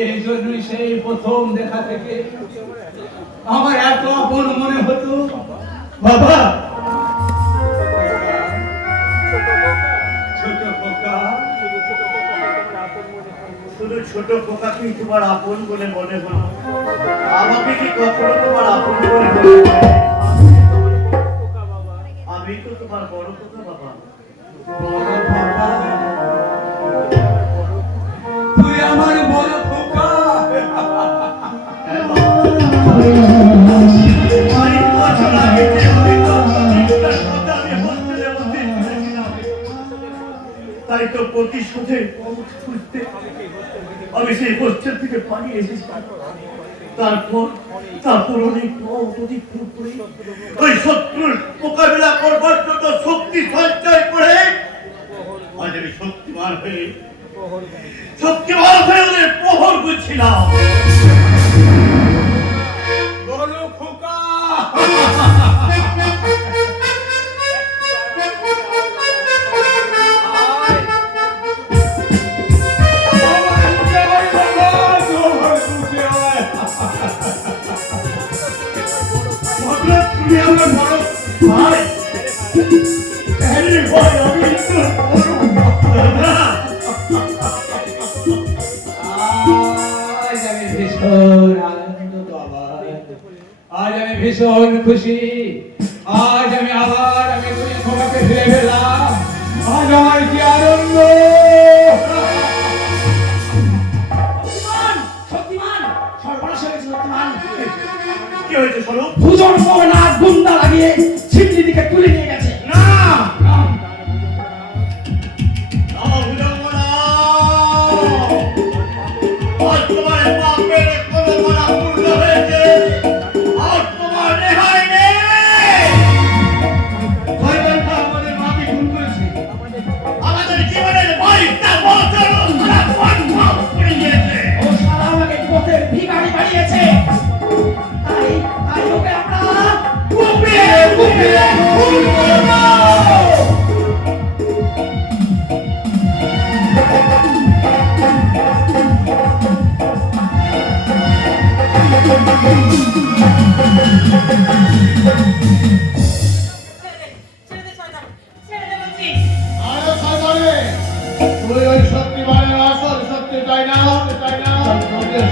এই জন্যই সেই প্রথম দেখা থেকে আমার এত আপন মনে হতো। বাবা ছোট খোকা, শুধু ছোট খোকাকেই তোমার আপন বলে মনে হলো, আমাকে কি কখনো তোমার আপন বলে মনে হয়? আমি তো তোমার বড় খোকা বাবা। বড় খোকা, তুই আমার বড় খোকা। অনেক বছর আগে যে আমি তোর কথা আমি হোস্টেলের মধ্যে শুনেছিলাম, তাই তো প্রতিশোধের পথ খুঁজতে আমি সেই হোস্টেল থেকে পালিয়ে এসেছি। তারপর অনেক পথ অতিক্রম করে ওই শত্রুর মোকাবিলা করবার জন্য শক্তি সঞ্চয় করে আজ আমি শক্তিমান হয়ে ওদের প্রহর করছিলাম। বড় খোকা, তুমি আমার বড় ভাই, ভাই আমি তোর বড় দাদা। আজ আমি ভীষণ আনন্দ বাবা, আজ আমি ভীষণ খুশি। আজ আমি আবার দুই খোকাকে ফিরে পেলাম। আজ আমার কি আনন্দ! শক্তিমান সর্বনাশ হয়েছে শক্তিমান। কি হয়েছে স্বরূপ? ভুজন মোহনা গুন্ডা লাগিয়ে ছিটলি দিকে তুলে নিয়ে গেছে। না তোমার বাপের কোনো মারা পূর্ণ হয়েছে।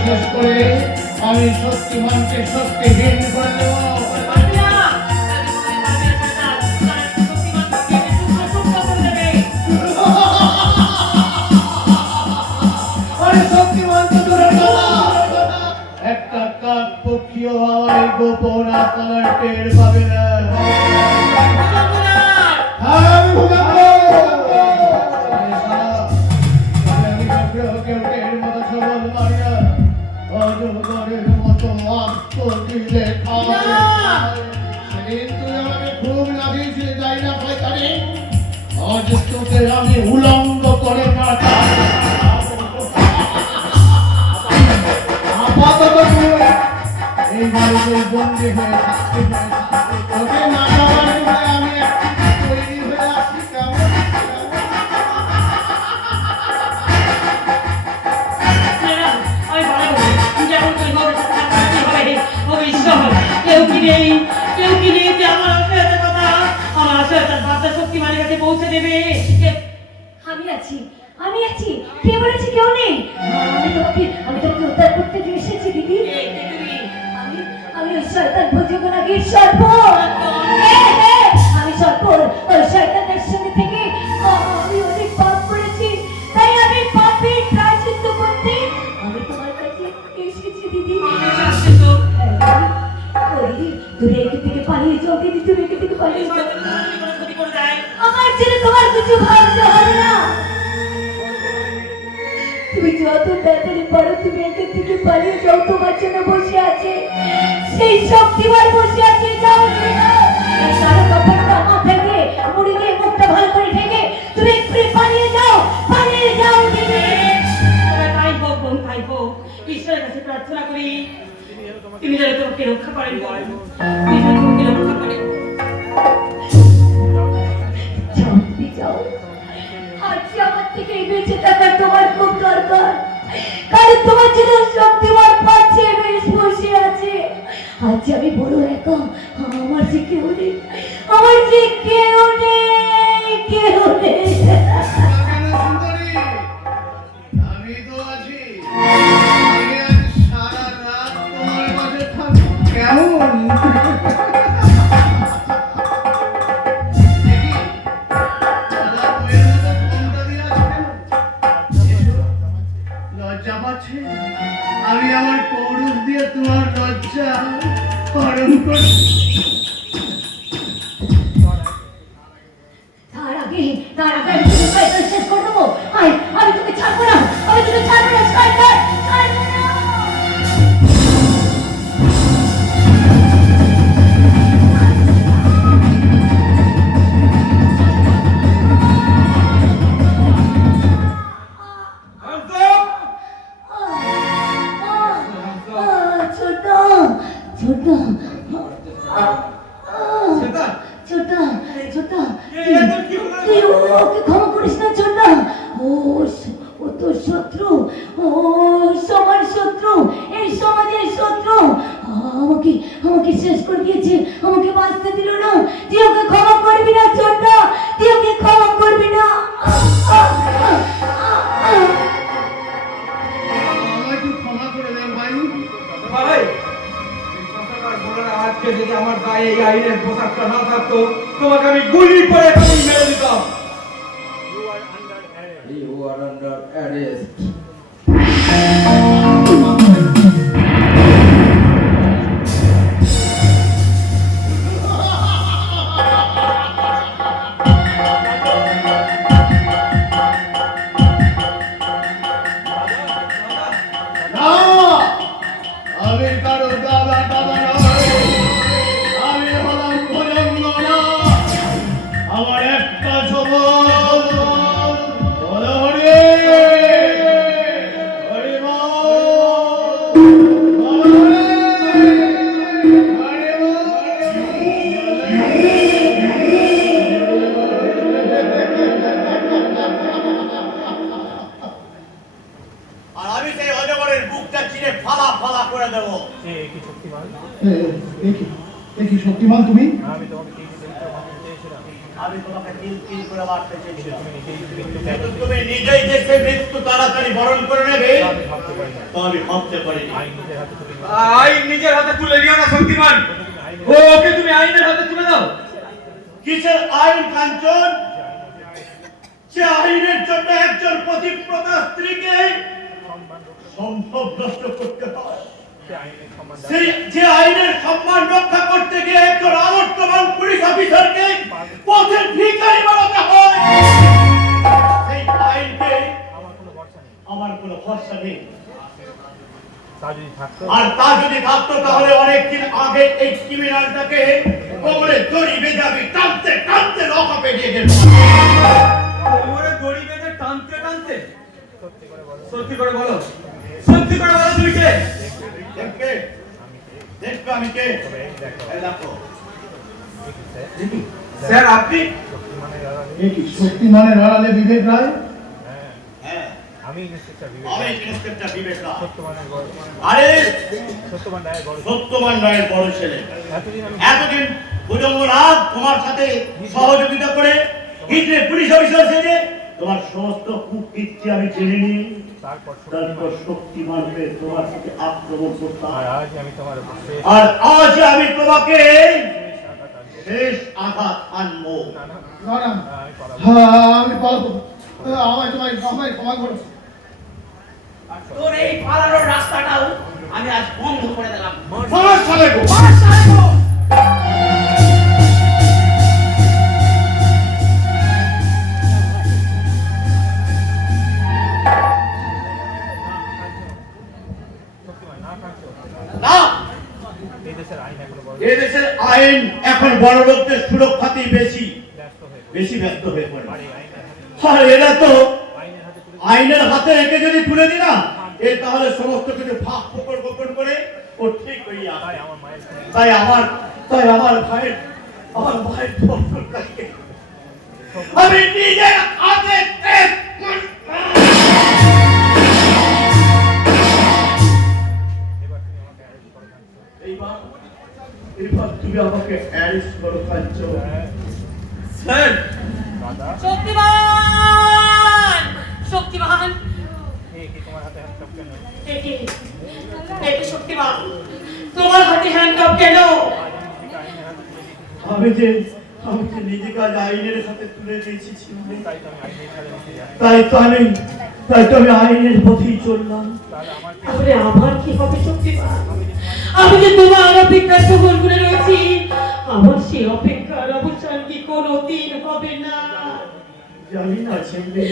শেষ করে আমি শক্তিমানকে শক্তিহীন করে দেব। পারবি না। তাহলে তুমি পারবি না, শয়তান। তাহলে শক্তিমান তোকে এনে টুকরো টুকরো করে দেবে। আরে শক্তিমান তো দূরের কথা, একটা কাক পক্ষীও আমার এই গোপন আত্মার টের পাবে না। হ্যাঁ, আমি ভুগাবো। আমি কেউটের মতো সবল মারিয়া অজগরের মতো মাত্র দিলে সেদিন তুই আমাকে খুব লাগিয়েছিলে, যাই না পয়সারে। আজ তোকে আমি উলঙ্গ করে পাঠাই। আপাতত তুই এই বাড়িতে বন্দী হয়ে থাকতে পারিস। তোকে না যাওয়ার জন্য আমি একটু তৈরি হয়ে আসছি। কেমন আমি পালাবো। যেমন তুই হবে, তেমন হবে। ভবিষ্যৎ কেউ কি নেই, কেউ কি নেই যে আমার আশীর্বাদের কথা, আমার আশীর্বাদ বার্তা শক্তিমানের কাছে পৌঁছে দেবে। আমি আছি, আমি আছি। কে বলেছে কেউ নেই? আমি তোমাকে উদ্ধার করতে এসেছি দিদি। আমি ওই শয়তান ভোজগণাগীর সর্প। আমি সর্প, ওই শয়তানের সঙ্গে থেকে আমি অনেক পাপ করেছি, তাই আমি পাপের প্রায়শ্চিত্ত করতে আমি তোমার কাছে এসেছি দিদি। তুমি এখান থেকে পালিয়ে যাও দিদি, তুমি এখান থেকে পালিয়ে যাও। ক্ষতি করে দেয়। আমার ছেলে তোমার কিছু ভাবতে হবে না। তুমি যত তাড়াতাড়ি পারো তুমি এখান থেকে পালিয়ে যাও। তোমার জন্য বসে আছে সেই শক্তিমান, বসে আছে। যাও তুমি যাও। এই কালো কাপড়টা মাথায় দিয়ে মুড়ি দিয়ে মুখটা ভালো করে ঢেকে তুমি একটু পালিয়ে যাও, পালিয়ে যাও দিদি। তাই হোক বোন, তাই হোক। ঈশ্বরের কাছে প্রার্থনা করি তিনি যেন তোমাকে রক্ষা করেন, তিনি যেন তোমাকে রক্ষা করেন। যাও দিদি যাও। আজ আমার থেকে বেঁচে থাকার তোমার খুব দরকার, কারণ তোমার জন্য শক্তিমান পাচ্ছে বেশ বসে আছে। আজ আমি বড় একা, আমার যে কেউ নেই, আমার যে কেউ নেই, কেউ নেই। আমি তো আছি। আমি আজ সারা রাত তোমার কাছে থাকবো। কেমন দেখি, দাদা বইয়ের মতো ফোনটা দিয়ে আছে কেন? লজ্জা পাচ্ছে? আমি আমার পৌরুষ দিয়ে তোমার লজ্জা হরণ করি। তার আগে আমি তোকে শয়তান শেষ করে দেবো। আমি তোকে ছাড়বো না, আমি তোকে ছাড়বো না, শয়তান, ছাড়বো না। আমাকে শেষ করে দিয়েছে, আমাকে বাঁচতে দিল না। তুই ওকে ক্ষমা করবি না ছোট্টা, তুই ওকে ক্ষমা করবি না। আমাকে ক্ষমা করে দেন ভাই। ভাই এই সরকার বলে না, আজকে যদি আমার গায়ে এই আইনের পোশাকটা না থাকতো তোমাকে আমি গুলি করে এখানেই মেরে দিতাম। You are under arrest. আমি কারো দাদা দাদা নয়, আমি হলাম ভজঙ্গনা। আমার একটা সবল বলো হরি হরি বল, বলো হরি হরি আর আমি সেই অজগরের বুকটা চিরে ফালা ফালা করে দেবো। কি শক্তিমান? দেখি শক্তিমান তুমি? আমি তোমাকে কি দিতে চেয়েছিলাম? আমি তোমাকে তিল তিল করে মারতে চেয়েছিলাম। তুমি নিজেই মৃত্যু কিন্তু তুমি নিজেই যে সে মৃত্যু তাড়াতাড়ি বরণ করে নেবে আমি ভাবতে পারি না। তো আমি ভাবতে পারিনি। আইন নিজের হাতে তুলে নিয়ে আইন নিজের হাতে তুলে নিও না শক্তিমান। ওকে তুমি আইনের হাতে তুলে দাও। কিসের আইন কাঞ্চন? সে আইনের জন্য একজন পতিব্রতা স্ত্রীকে সম্ভব নষ্ট করতে হয়। সে আইনের সম্মান সেই যে আইনের সম্মান রক্ষা করতে গিয়ে একজন আদর্শবান পুলিশ অফিসারকে পথের ভিখারি বানাতে হয়। সেই আইনকে আমার কোনো ভরসা নেই। আমার কোনো ভরসা নেই। তা যদি থাকতো আর তা যদি থাকতো তাহলে অনেকদিন আগে এই ক্রিমিনালটাকে কোমরে দড়ি বেঁধে টানতে টানতে লকা পেরিয়ে গেল। কোমরে দড়ি বেঁধে টানতে টানতে? সত্যি করে বলো। সত্যি করে বলো, সত্যি করে বলো তুমি কে? দেখবে দেখবে আমি কে? তবে এই দেখো এই দেখো দেখি স্যার আপনি? শক্তিমানের আড়ালে এ কি শক্তিমানের আড়ালে বিবেক রায়? হ্যাঁ হ্যাঁ আমি ইন্সপেক্টর বিবেক আমি রায়। ইন্সপেক্টর বিবেক রায়। সত্যবানের বড় আরে সত্যবান রায়ের বড় সত্যবান রায়ের বড় ছেলে। এতদিন আমি এতদিন ভুজঙ্গনাথ তোমার সাথে সহযোগিতা করে হিজড়ে পুলিশ অফিসার সেজে তোমার সমস্ত কুকীর্তি আমি জেনে নিই। তারপর তারপর শক্তিমান শক্তিমান হয়ে তোমার সাথে আক্রমণ করতাম। আর আজ আমি তোমার উপর শেষ আর আজ আমি তোমাকে আঘাত আনবো। শেষ আঘাত আনবো। না না না না, আমি পালাবো। হ্যাঁ, আমি পালাবো। আমায় ক্ষমা করো। আর তোর এই পালানোর রাস্তাটাও আমি আজ বন্ধ করে দিলাম। মার সালে গো। শক্তিমান না থাকতো না, এই দেশের আইন এখনো বড় এই দেশের আইন এখন বড় লোকদের সুরক্ষাতেই বেশি ব্যস্ত হয়ে ব্যস্ত হয়ে পড়ে। আর এই আইনের আর এরা তো আইনের হাতে তুলে আইনের হাতে রেখে যদি তুলে দিই না, এ তাহলে সমস্ত কিছু ফাঁক ফোকর গোপন করে ও ঠিক হয়ে তাই আসে। আমার মায়ের খুনি। তাই আমার ভাইয়ের ধর্মটাকে আমি নিজের হাতে ত্যাগ করব। এবার তুমি আমাকে অ্যারেস্ট করো কাঞ্চন। এইবার তুমি আমাকে অ্যারেস্ট করো কাঞ্চন। হ্যাঁ স্যার দাদা শক্তিমান শক্তিমান কি তোমার হাতে হ্যান্ডকাপ কেন? এটি এটি শক্তিমান তোমার হাতে হ্যান্ডকাপ কেন? আজ আমি নিজেকে আইনের হাতে তুলে দিয়েছি। আমি যে নিজেকে আজ আইনের সাথে তুলে দিয়েছি, তাই তো আমি আইনের সাথে নিতে যাই। তাই তো আমি আইনের পথেই চললাম। তাহলে আমার কি তাহলে আমার কি হবে শক্তিমান? আমি যে তোমার অপেক্ষার খবর করে রয়েছি, আমার সেই অপেক্ষার অবসান কি কোনোদিন হবে না? জানি না ছেলে,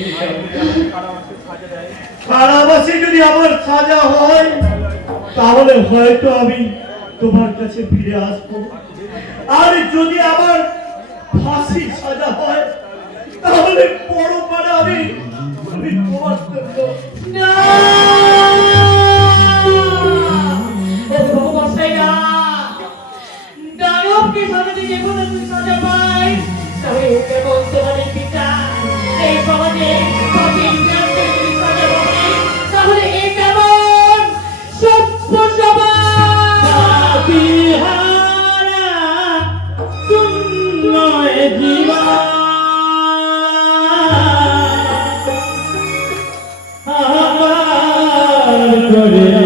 কারাবাসে সাজা দেয় কারাবাসে যদি আমার সাজা হয় তাহলে হয়তো আমি তোমার কাছে ফিরে আসবো। আর যদি আমার ফাঁসি সাজা হয় তাহলে বড় পারে আমি তোমার জন্য না! ও ভগবান না! দানবকে সাজা দিতে কোনো সাজা পাই তবে কেবল তোমাদের বিচার এই সমাজে সব ইন্দ্রাসকে যদি সাজা পাবে তাহলে এ কেমন সভ্য সমাজ বিহারা শূন্য জীবন আমার করে